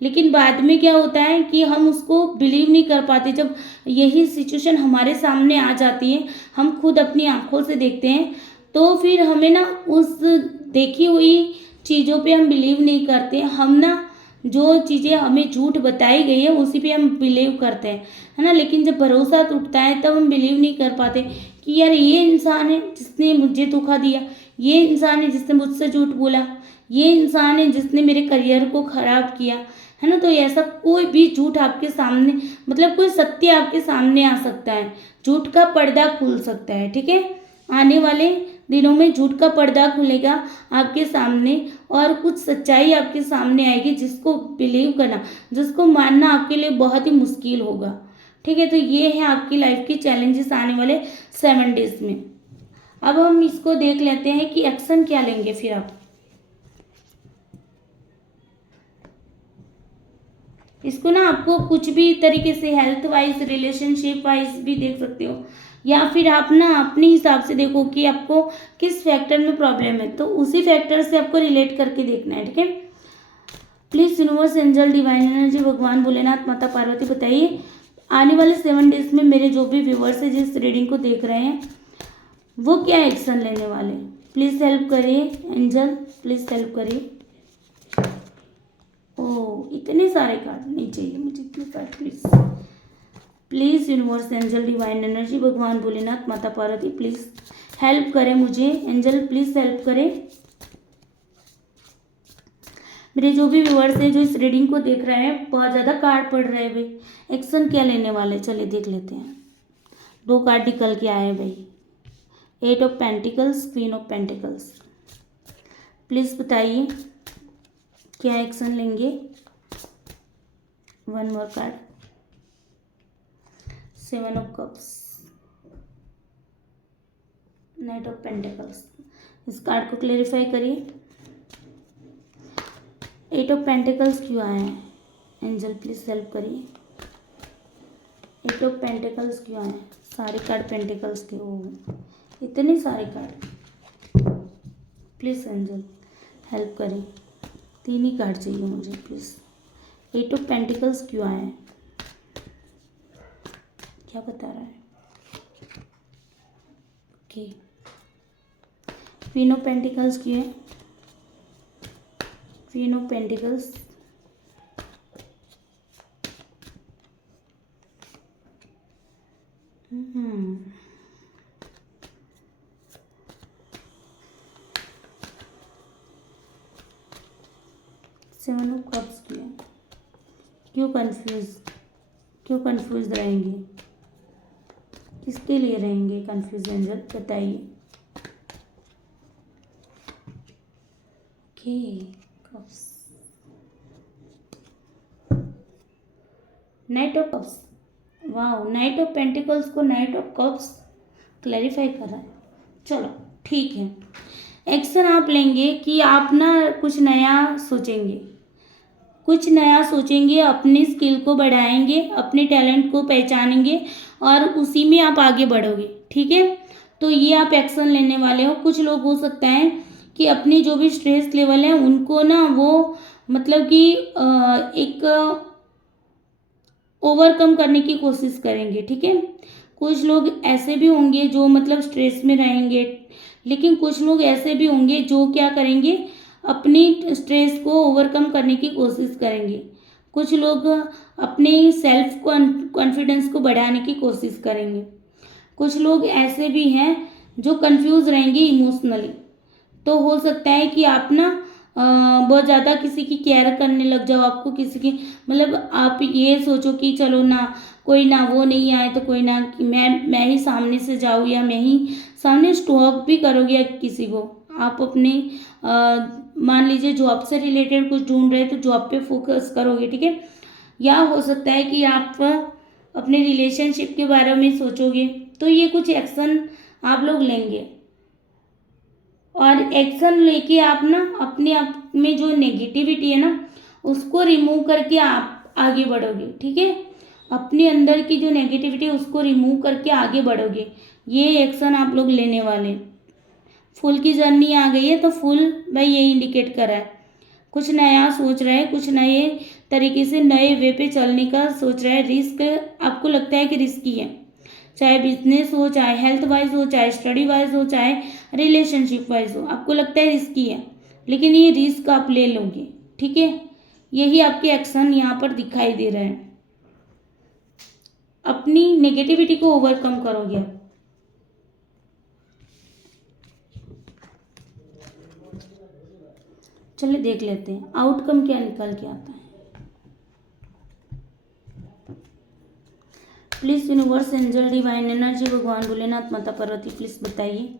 लेकिन बाद में क्या होता है कि हम उसको बिलीव नहीं कर पाते। जब यही सिचुएशन हमारे सामने आ जाती है, हम खुद अपनी आंखों से देखते हैं, तो फिर हमें ना उस देखी हुई चीज़ों पे हम बिलीव नहीं करते। हम ना जो चीज़ें हमें झूठ बताई गई है उसी पे हम बिलीव करते हैं, है ना। लेकिन जब भरोसा टूटता है तब हम बिलीव नहीं कर पाते कि यार ये इंसान है जिसने मुझे धोखा दिया, ये इंसान है जिसने मुझसे झूठ बोला, ये इंसान है जिसने मेरे करियर को खराब किया, है ना। तो ऐसा कोई भी झूठ आपके सामने मतलब कोई सत्य आपके सामने आ सकता है, झूठ का पर्दा खुल सकता है। ठीक है, आने वाले दिनों में झूठ का पर्दा खुलेगा आपके सामने, और कुछ सच्चाई आपके सामने आएगी जिसको बिलीव करना, जिसको मानना आपके लिए बहुत ही मुश्किल होगा। ठीक है, तो ये है आपकी लाइफ की चैलेंजेस आने वाले 7 डेज में। अब हम इसको देख लेते हैं कि एक्शन क्या लेंगे फिर आप। इसको ना आपको कुछ भी तरीके से हेल्थ वाइज, रिलेशनशिप वाइज भी देख सकते हो, या फिर आप ना अपने हिसाब से देखो कि आपको किस फैक्टर में प्रॉब्लम है, तो उसी फैक्टर से आपको रिलेट करके देखना है। ठीक है, please universe, angel, divine energy, भगवान भोलेनाथ, माता पार्वती, बताइए आने वाले 7 डेज में मेरे जो भी व्यूवर्स है जिस रीडिंग को देख रहे हैं वो क्या एक्शन लेने वाले। प्लीज हेल्प करिए एंजल, प्लीज हेल्प करिए। ओह, इतने सारे कार्ड नहीं चाहिए मुझे, इतने card please. Please universe, angel, divine energy, भगवान भोलेनाथ, माता पार्वती, प्लीज हेल्प करें मुझे। एंजल प्लीज हेल्प करें मेरे जो भी व्यूअर्स हैं जो इस रीडिंग को देख रहे हैं। बहुत ज़्यादा कार्ड पड़ रहे हैं भाई, एक्शन क्या लेने वाले, चलिए देख लेते हैं। 2 कार्ड निकल के आए भाई, 8 of pentacles, queen of pentacles. Please बताइए क्या एक्शन लेंगे। 1 more card, 7 of cups, knight of pentacles. इस कार्ड को क्लेरिफाई करिए। 8 ऑफ पेंटिकल्स क्यों आए हैं एंजल, प्लीज हेल्प करिए। 8 ऑफ पेंटिकल्स क्यों आए हैं, सारे कार्ड पेंटिकल्स के। ओ, इतने सारे कार्ड, प्लीज एंजल हेल्प करें। 3 ही कार्ड चाहिए मुझे प्लीज। 8 ऑफ पेंटिकल्स क्यों आए हैं, क्या बता रहा है। ओके, क्वीन ऑफ पेंटिकल्स क्यों है, queen of pentacles, seven of cups क्यों कंफ्यूज रहेंगे, किसके लिए रहेंगे कंफ्यूज एंजल, बताइए। Okay, cups, knight of cups, वाह, नाइट ऑफ पेंटिकल्स को नाइट ऑफ कप्स क्लैरिफाई कर रहा है। चलो ठीक है, एक्शन आप लेंगे कि आप ना कुछ नया सोचेंगे, कुछ नया सोचेंगे, अपनी स्किल को बढ़ाएंगे, अपने टैलेंट को पहचानेंगे और उसी में आप आगे बढ़ोगे। ठीक है, तो ये आप एक्शन लेने वाले हो। कुछ लोग हो सकता है कि अपनी जो भी स्ट्रेस लेवल है उनको ना वो मतलब कि एक ओवरकम करने की कोशिश करेंगे, ठीक है। कुछ लोग ऐसे भी होंगे जो मतलब स्ट्रेस में रहेंगे, लेकिन कुछ लोग ऐसे भी होंगे जो क्या करेंगे, अपनी स्ट्रेस को ओवरकम करने की कोशिश करेंगे। कुछ लोग अपने सेल्फ कॉन्फिडेंस को बढ़ाने की कोशिश करेंगे। कुछ लोग ऐसे भी हैं जो कंफ्यूज रहेंगे इमोशनली। तो हो सकता है कि आप ना बहुत ज़्यादा किसी की केयर करने लग जाओ, आपको किसी की मतलब आप ये सोचो कि चलो ना कोई ना वो नहीं आए तो कोई ना कि मैं ही सामने से जाऊँ, या मैं ही सामने स्टॉप भी करोगे किसी को। आप अपने मान लीजिए जॉब से रिलेटेड कुछ ढूंढ रहे तो जॉब पे फोकस करोगे, ठीक है। या हो सकता है कि आप अपने रिलेशनशिप के बारे में सोचोगे। तो ये कुछ एक्शन आप लोग लेंगे, और एक्शन लेके आप ना अपने आप में जो नेगेटिविटी है ना उसको रिमूव करके आप आगे बढ़ोगे, ठीक है। अपने अंदर की जो नेगेटिविटी है उसको रिमूव करके आगे बढ़ोगे। ये एक्शन आप लोग लेने वाले हैं। फुल की जर्नी आ गई है, तो फुल भाई ये इंडिकेट कर रहा है कुछ नया सोच रहा है, कुछ नए तरीके से नए वे पे चलने का सोच रहा है। रिस्क आपको लगता है कि रिस्की है, चाहे बिजनेस हो, चाहे हेल्थ वाइज हो, चाहे स्टडी वाइज हो, चाहे रिलेशनशिप वाइज हो, आपको लगता है रिस्की है, लेकिन ये रिस्क आप ले लोगे, ठीक है। यही आपके एक्शन यहाँ पर दिखाई दे रहे हैं। अपनी नेगेटिविटी को ओवरकम करोगे आप। चलिए देख लेते हैं आउटकम क्या निकल के आता है। Please universe, angel, divine energy, भगवान भोलेनाथ, माता पार्वती, प्लीज़ बताइए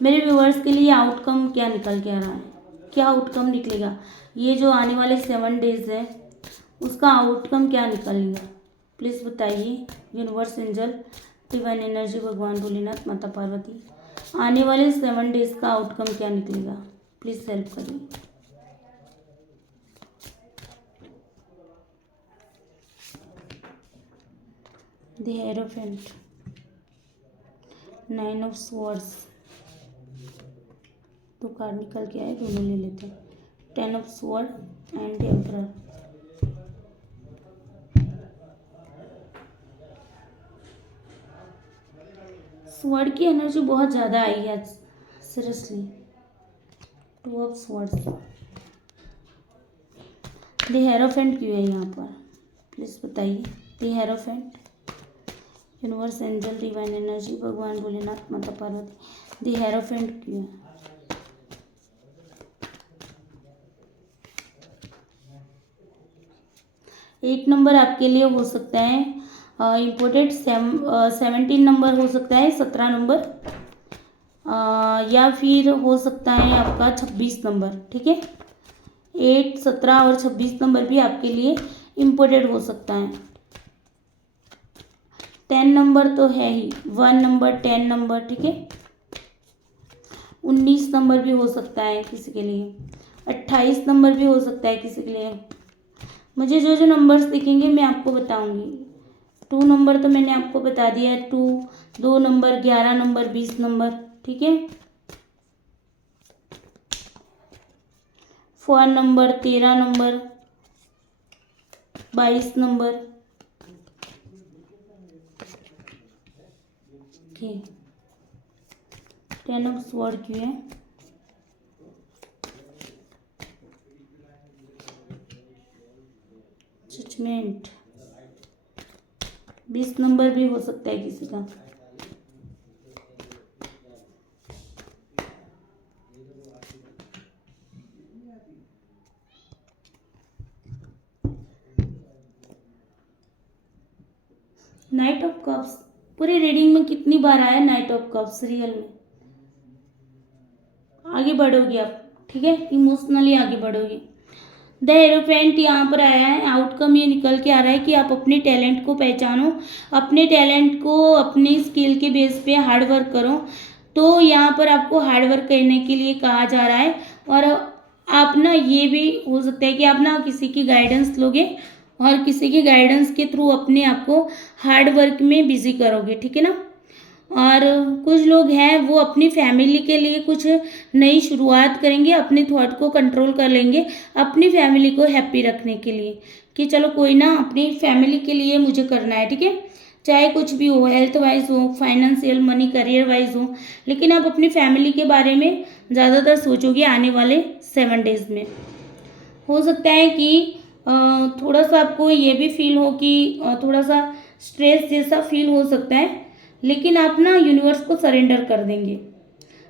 मेरे व्यूवर्स के लिए आउटकम क्या निकल के आ रहा है, क्या आउटकम निकलेगा। ये जो आने वाले 7 डेज है उसका आउटकम क्या निकलेगा, प्लीज़ बताइए यूनिवर्स, एंजल, डिवाइन एनर्जी, भगवान भोलेनाथ, माता पार्वती, आने वाले 7 डेज का आउटकम क्या निकलेगा, प्लीज़ हेल्प करिए। द हेरोफेंट, 9 ऑफ स्वॉर्ड्स, तो कार्ड निकल के आए, दोनों ले लेते हैं। 10 of sword and emperor. Sword की एनर्जी बहुत ज़्यादा आई है seriously. 2 of swords. The hierophant क्यों है यहाँ पर, प्लीज़ बताइए। The hierophant, universe, angel, divine energy, भगवान भोलेनाथ, माता पार्वती, द हेरोफेंट क्यों है। एक नंबर आपके लिए हो सकता है इम्पोर्टेंट, 17 नंबर हो सकता है, 17 नंबर, या फिर हो सकता है आपका 26 नंबर, ठीक है। 8, 17 और 26 नंबर भी आपके लिए इम्पोर्टेंट हो सकता है। 10 नंबर तो है ही, 1 नंबर, 10 नंबर, ठीक है। 19 नंबर भी हो सकता है किसी के लिए, 28 नंबर भी हो सकता है किसी के लिए। मुझे जो जो नंबर्स दिखेंगे मैं आपको बताऊंगी। 2 नंबर तो मैंने आपको बता दिया है, 2 नंबर, 11 नंबर, 20 नंबर, ठीक है। 4 number, 13 number, 22 number, okay. 10 of sword क्यों है, जजमेंट। 20 नंबर भी हो सकता है किसी का। नाइट ऑफ कप्स पूरी रीडिंग में कितनी बार आया नाइट ऑफ कप्स, रियल में आगे बढ़ोगे आप, ठीक है, इमोशनली आगे बढ़ोगे। द एरोफेंट यहाँ पर आया है, आउटकम ये निकल के आ रहा है कि आप अपने टैलेंट को पहचानो, अपने टैलेंट को अपनी स्किल के बेस पे हार्ड वर्क करो। तो यहाँ पर आपको हार्ड वर्क करने के लिए कहा जा रहा है, और आप ना ये भी हो सकता है कि आप ना किसी की गाइडेंस लोगे और किसी की गाइडेंस के थ्रू अपने आप को हार्ड वर्क में बिजी करोगे, ठीक है ना। और कुछ लोग हैं वो अपनी फैमिली के लिए कुछ नई शुरुआत करेंगे, अपने थॉट को कंट्रोल कर लेंगे अपनी फैमिली को हैप्पी रखने के लिए, कि चलो कोई ना, अपनी फैमिली के लिए मुझे करना है, ठीक है, चाहे कुछ भी हो, हेल्थ वाइज हो, फाइनेंशियल मनी करियर वाइज हो, लेकिन आप अपनी फैमिली के बारे में ज़्यादातर सोचोगे आने वाले 7 डेज में। हो सकता है कि थोड़ा सा आपको ये भी फील हो कि थोड़ा सा स्ट्रेस जैसा फील हो सकता है, लेकिन आप ना यूनिवर्स को सरेंडर कर देंगे।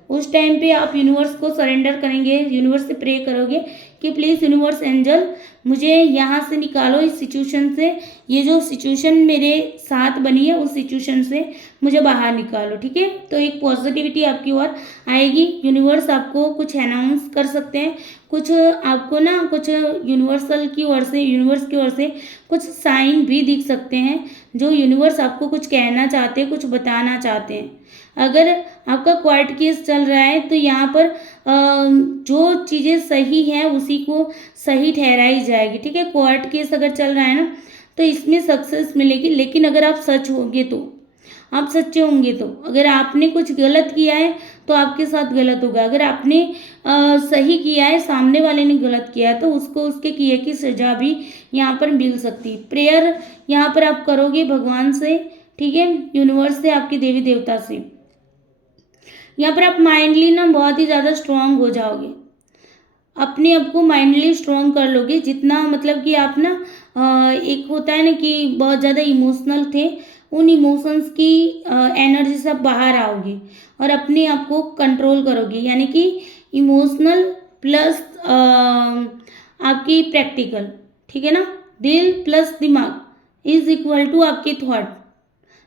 उस टाइम पे आप यूनिवर्स को सरेंडर करेंगे, यूनिवर्स से प्रे करोगे कि प्लीज़ यूनिवर्स एंजल मुझे यहाँ से निकालो, इस सिचुएशन से, ये जो सिचुएशन मेरे साथ बनी है उस सिचुएशन से मुझे बाहर निकालो, ठीक है। तो एक पॉजिटिविटी आपकी ओर आएगी, यूनिवर्स आपको कुछ अनाउंस कर सकते हैं, कुछ आपको ना कुछ यूनिवर्सल की ओर से, यूनिवर्स की ओर से कुछ साइन भी दिख सकते हैं, जो यूनिवर्स आपको कुछ कहना चाहते हैं, कुछ बताना चाहते हैं। अगर आपका कोर्ट केस चल रहा है तो यहाँ पर जो चीज़ें सही हैं उसी को सही ठहराई जाएगी, ठीक है। कोर्ट केस अगर चल रहा है ना तो इसमें सक्सेस मिलेगी, लेकिन अगर आप सच होंगे तो, आप सच्चे होंगे तो, अगर आपने कुछ गलत किया है तो आपके साथ गलत होगा, अगर आपने सही किया है, सामने वाले ने गलत किया है, तो उसको उसके किए की सजा भी यहाँ पर मिल सकती है। प्रेयर यहाँ पर आप करोगे भगवान से, ठीक है, यूनिवर्स से, आपके देवी देवता से। यहाँ पर आप माइंडली ना बहुत ही ज़्यादा स्ट्रांग हो जाओगे, अपने आप को माइंडली स्ट्रांग कर लोगे, जितना मतलब कि आप ना एक होता है ना कि बहुत ज़्यादा इमोशनल थे, उन इमोशंस की एनर्जी से आप बाहर आओगे और अपने आप को कंट्रोल करोगे, यानी कि इमोशनल प्लस आपकी प्रैक्टिकल, ठीक है ना, दिल प्लस दिमाग इज इक्वल टू आपके थॉट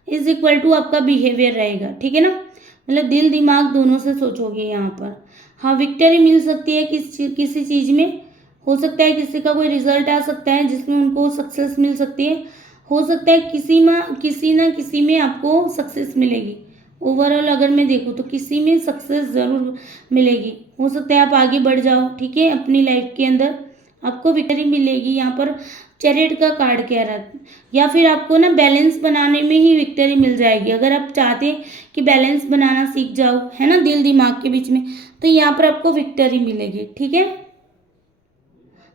इज इक्वल टू आपका बिहेवियर रहेगा, ठीक है ना, मतलब दिल दिमाग दोनों से सोचोगे यहाँ पर। हाँ, विक्ट्री मिल सकती है किसी चीज़ में, हो सकता है किसी का कोई रिजल्ट आ सकता है जिसमें उनको सक्सेस मिल सकती है, हो सकता है किसी ना किसी में आपको सक्सेस मिलेगी। ओवरऑल अगर मैं देखूँ तो किसी में सक्सेस ज़रूर मिलेगी, हो सकता है आप आगे बढ़ जाओ, ठीक है, अपनी लाइफ के अंदर आपको विक्ट्री मिलेगी। यहाँ पर चैरियट का कार्ड कह रहा है, या फिर आपको ना बैलेंस बनाने में ही विक्ट्री मिल जाएगी। अगर आप चाहते हैं कि बैलेंस बनाना सीख जाओ, है ना, दिल दिमाग के बीच में, तो यहाँ पर आपको विक्ट्री मिलेगी, ठीक है।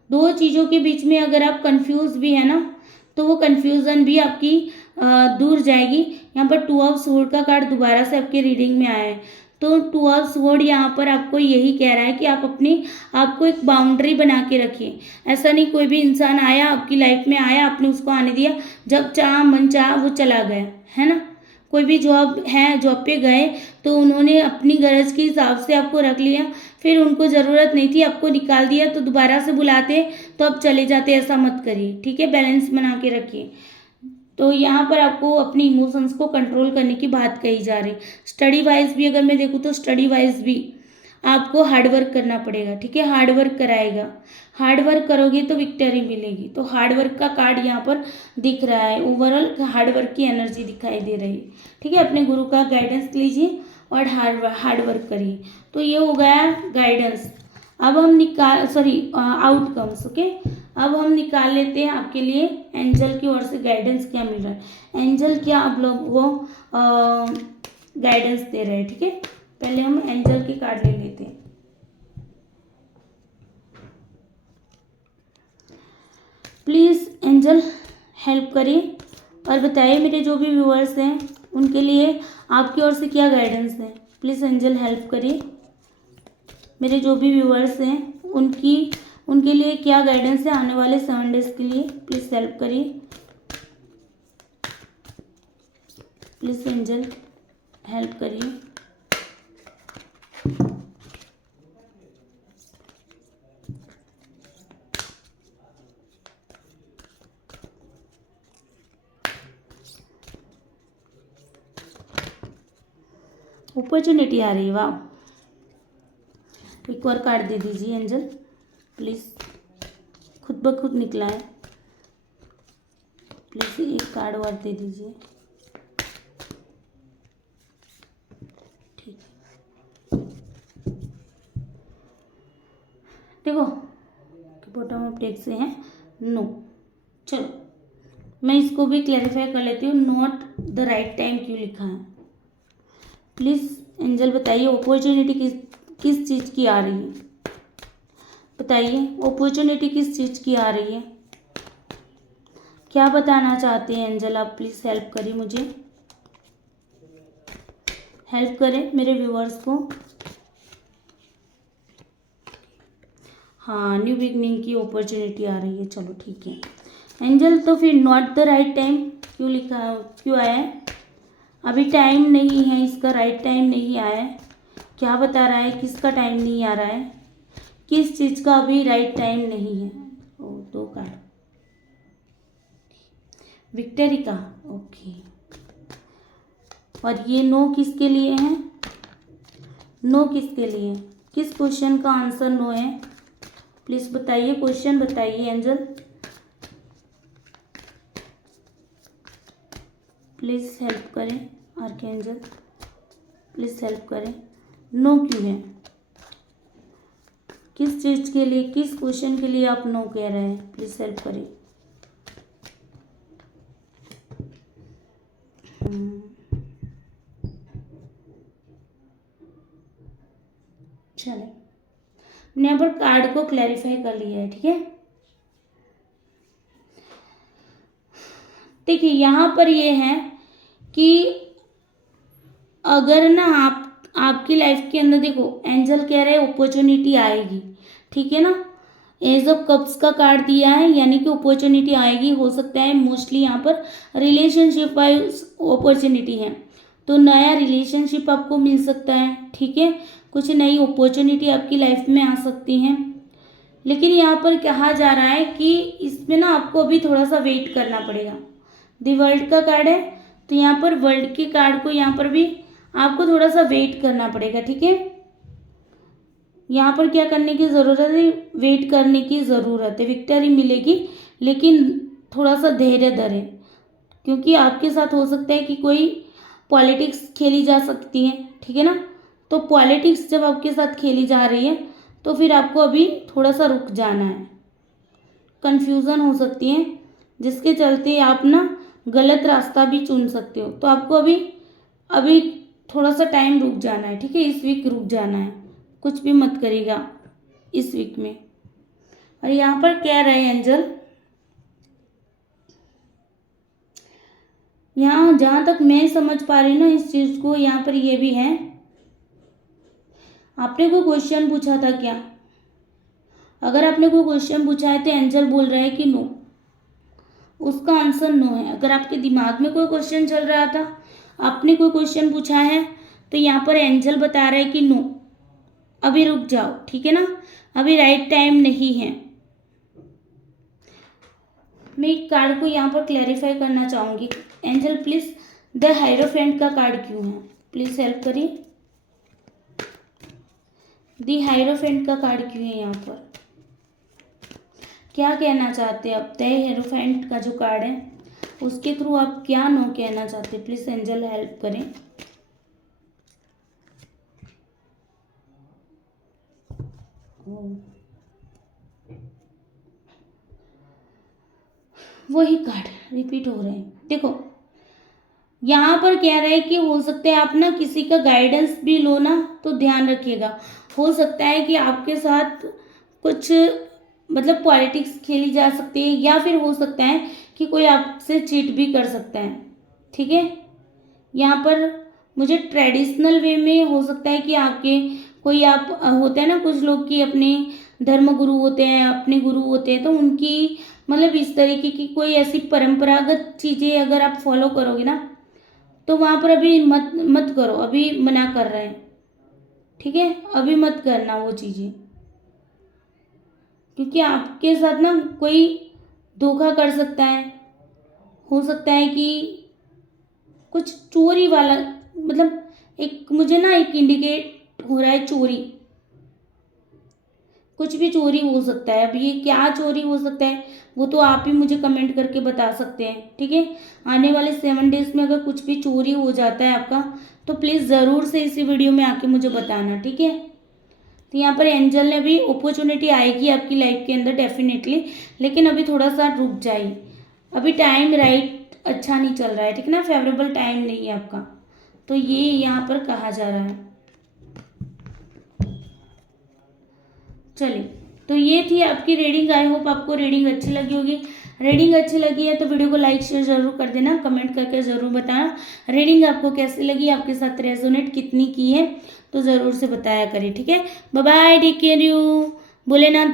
दो चीज़ों के बीच में अगर आप कंफ्यूज भी है ना, तो वो कंफ्यूजन भी आपकी दूर जाएगी। यहाँ पर 2 ऑफ स्वॉर्ड का कार्ड दोबारा से आपके रीडिंग में आया है, तो 2 ऑफ स्वॉर्ड यहाँ पर आपको यही कह रहा है कि आप अपनी आपको एक बाउंड्री बना के रखिए। ऐसा नहीं कोई भी इंसान आया आपकी लाइफ में, आया आपने उसको आने दिया, जब चाह मन चाह वो चला गया, है ना। कोई भी जॉब पे गए तो उन्होंने अपनी गरज के हिसाब से आपको रख लिया, फिर उनको ज़रूरत नहीं थी आपको निकाल दिया, तो दोबारा से बुलाते तो अब चले जाते, ऐसा मत करिए, ठीक है, बैलेंस बना के रखिए। तो यहाँ पर आपको अपनी इमोशंस को कंट्रोल करने की बात कही जा रही। स्टडी वाइज भी अगर मैं देखूँ तो स्टडी वाइज भी आपको हार्डवर्क करना पड़ेगा, ठीक है, हार्डवर्क कराएगा, हार्डवर्क करोगे तो विक्ट्री मिलेगी। तो हार्डवर्क का कार्ड यहाँ पर दिख रहा है, ओवरऑल हार्डवर्क की एनर्जी दिखाई दे रही है, ठीक है। अपने गुरु का गाइडेंस लीजिए और हार्डवर्क करिए। तो ये हो गया गाइडेंस। अब हम आउटकम्स, ओके। अब हम निकाल लेते हैं आपके लिए एंजल की ओर से गाइडेंस क्या मिल रहा है, एंजल क्या आप लोगों को गाइडेंस दे रहे हैं, ठीक है। पहले हम एंजल की कार्ड ले लेते हैं। प्लीज़ एंजल हेल्प करिए और बताइए मेरे जो भी व्यूअर्स हैं उनके लिए आपकी ओर से क्या गाइडेंस है। प्लीज़ एंजल हेल्प करिए, मेरे जो भी व्यूअर्स हैं उनके लिए क्या गाइडेंस है आने वाले 7 डेज के लिए। प्लीज़ हेल्प करिए, प्लीज़ एंजल हेल्प करिए। अपॉर्चुनिटी आ रही है, वाह। एक और कार्ड दे दीजिए एंजल प्लीज़, खुद ब खुद निकला है, प्लीज़ एक कार्ड और दे दीजिए, ठीक है। देखो बॉटम ऑफ डेक से है नो, चलो मैं इसको भी क्लैरिफाई कर लेती हूँ। नॉट द राइट टाइम क्यों लिखा है, प्लीज़ एंजल बताइए अपॉर्चुनिटी किस चीज़ की आ रही है, बताइए अपॉर्चुनिटी किस चीज़ की आ रही है, क्या बताना चाहते हैं एंजल आप प्लीज़ हेल्प करिए, मुझे हेल्प करें मेरे व्यूअर्स को। हाँ, न्यू बिगनिंग की अपॉर्चुनिटी आ रही है, चलो ठीक है एंजल। तो फिर नॉट द राइट टाइम क्यों लिखा, क्यों आया है? अभी टाइम नहीं है, इसका राइट टाइम नहीं आया है। क्या बता रहा है, किसका टाइम नहीं आ रहा है, किस चीज़ का अभी राइट टाइम नहीं है? ओ, दो कार्ड विक्टरी का, ओके। और ये नो किसके लिए है? नो किसके लिए, किस क्वेश्चन का आंसर नो है? प्लीज़ बताइए, क्वेश्चन बताइए एंजल, प्लीज़ हेल्प करें आर्कएंजल, प्लीज़ हेल्प करें। नो क्यों है, किस चीज़ के लिए, किस क्वेश्चन के लिए आप नो कह रहे हैं? प्लीज़ हेल्प करें। चले, मैंने यहाँ पर कार्ड को क्लैरिफाई कर लिया है, ठीक है। देखिए यहाँ पर ये है कि अगर ना आपकी लाइफ के अंदर, देखो एंजल कह रहे हैं अपॉर्चुनिटी आएगी, ठीक है ना। एज ऑफ कप्स का कार्ड दिया है, यानी कि अपॉर्चुनिटी आएगी। हो सकता है मोस्टली यहाँ पर रिलेशनशिप वाइज अपॉर्चुनिटी है, तो नया रिलेशनशिप आपको मिल सकता है, ठीक है। कुछ नई अपॉर्चुनिटी आपकी लाइफ में आ सकती हैं, लेकिन यहाँ पर कहा जा रहा है कि इसमें ना आपको अभी थोड़ा सा वेट करना पड़ेगा। दी वर्ल्ड का कार्ड है, तो यहाँ पर वर्ल्ड के कार्ड को यहाँ पर भी आपको थोड़ा सा वेट करना पड़ेगा, ठीक है। यहाँ पर क्या करने की ज़रूरत है, वेट करने की ज़रूरत है। विक्ट्री मिलेगी, लेकिन थोड़ा सा धैर्य धरें, क्योंकि आपके साथ हो सकता है कि कोई पॉलिटिक्स खेली जा सकती है, ठीक है ना। तो पॉलिटिक्स जब आपके साथ खेली जा रही है, तो फिर आपको अभी थोड़ा सा रुक जाना है। कन्फ्यूज़न हो सकती है, जिसके चलते आप ना गलत रास्ता भी चुन सकते हो। तो आपको अभी थोड़ा सा टाइम रुक जाना है, ठीक है। इस वीक रुक जाना है, कुछ भी मत करेगा इस वीक में। और यहाँ पर क्या रहे एंजल, यहाँ जहाँ तक मैं समझ पा रही हूँ ना इस चीज़ को, यहाँ पर ये भी है, आपने कोई क्वेश्चन पूछा था क्या? अगर आपने कोई क्वेश्चन पूछा है तो एंजल बोल रहे हैं कि नो, उसका आंसर नो है। अगर आपके दिमाग में कोई क्वेश्चन चल रहा था, आपने कोई क्वेश्चन पूछा है, तो यहाँ पर एंजल बता रहे हैं कि नो, अभी रुक जाओ, ठीक है ना, अभी राइट टाइम नहीं है। मैं एक कार्ड को यहाँ पर क्लैरिफाई करना चाहूँगी। एंजल प्लीज़, द हायरोफेंट का कार्ड क्यों है, प्लीज़ हेल्प करिए। द हायरोफेंट का कार्ड क्यों है यहाँ पर, क्या कहना चाहते हैं आप? द हायरोफेंट का जो कार्ड है उसके थ्रू आप क्या नो कहना चाहते हैं? प्लीज़ एंजल हेल्प करें। वही कार्ड रिपीट हो रहे हैं। देखो यहाँ पर कह रहे हैं कि हो सकता है आप ना किसी का गाइडेंस भी लो ना, तो ध्यान रखिएगा। हो सकता है कि आपके साथ कुछ मतलब पॉलिटिक्स खेली जा सकती है, या फिर हो सकता है कि कोई आपसे चीट भी कर सकता है, ठीक है। यहाँ पर मुझे ट्रेडिशनल वे में हो सकता है कि आपके कोई आप होते हैं ना कुछ लोग कि अपने धर्म गुरु होते हैं, अपने गुरु होते हैं, तो उनकी मतलब इस तरीके की कोई ऐसी परंपरागत चीज़ें अगर आप फॉलो करोगे ना, तो वहाँ पर अभी मत मत करो, अभी मना कर रहे हैं, ठीक है। अभी मत करना वो चीज़ें, क्योंकि आपके साथ ना कोई धोखा कर सकता है। हो सकता है कि कुछ चोरी वाला, मतलब एक मुझे ना एक इंडिकेट हो रहा है चोरी, कुछ भी चोरी हो सकता है। अब ये क्या चोरी हो सकता है वो तो आप ही मुझे कमेंट करके बता सकते हैं, ठीक है। आने वाले 7 डेज में अगर कुछ भी चोरी हो जाता है आपका, तो प्लीज़ ज़रूर से इसी वीडियो में आके मुझे बताना, ठीक है। तो यहाँ पर एंजल ने भी अपॉर्चुनिटी आएगी आपकी लाइफ के अंदर डेफिनेटली, लेकिन अभी थोड़ा सा रुक जाइए, अभी टाइम राइट अच्छा नहीं चल रहा है, ठीक है ना, फेवरेबल टाइम नहीं है आपका। तो ये यहाँ पर कहा जा रहा है। चलिए, तो ये थी आपकी रीडिंग। आई होप आपको रीडिंग अच्छी लगी होगी। रीडिंग अच्छी लगी है तो वीडियो को लाइक शेयर जरूर कर देना, कमेंट करके ज़रूर बताना रीडिंग आपको कैसी लगी, आपके साथ रेजोनेट कितनी की है, तो ज़रूर से बताया करें। ठीक है, bye bye, take care you. Bholenath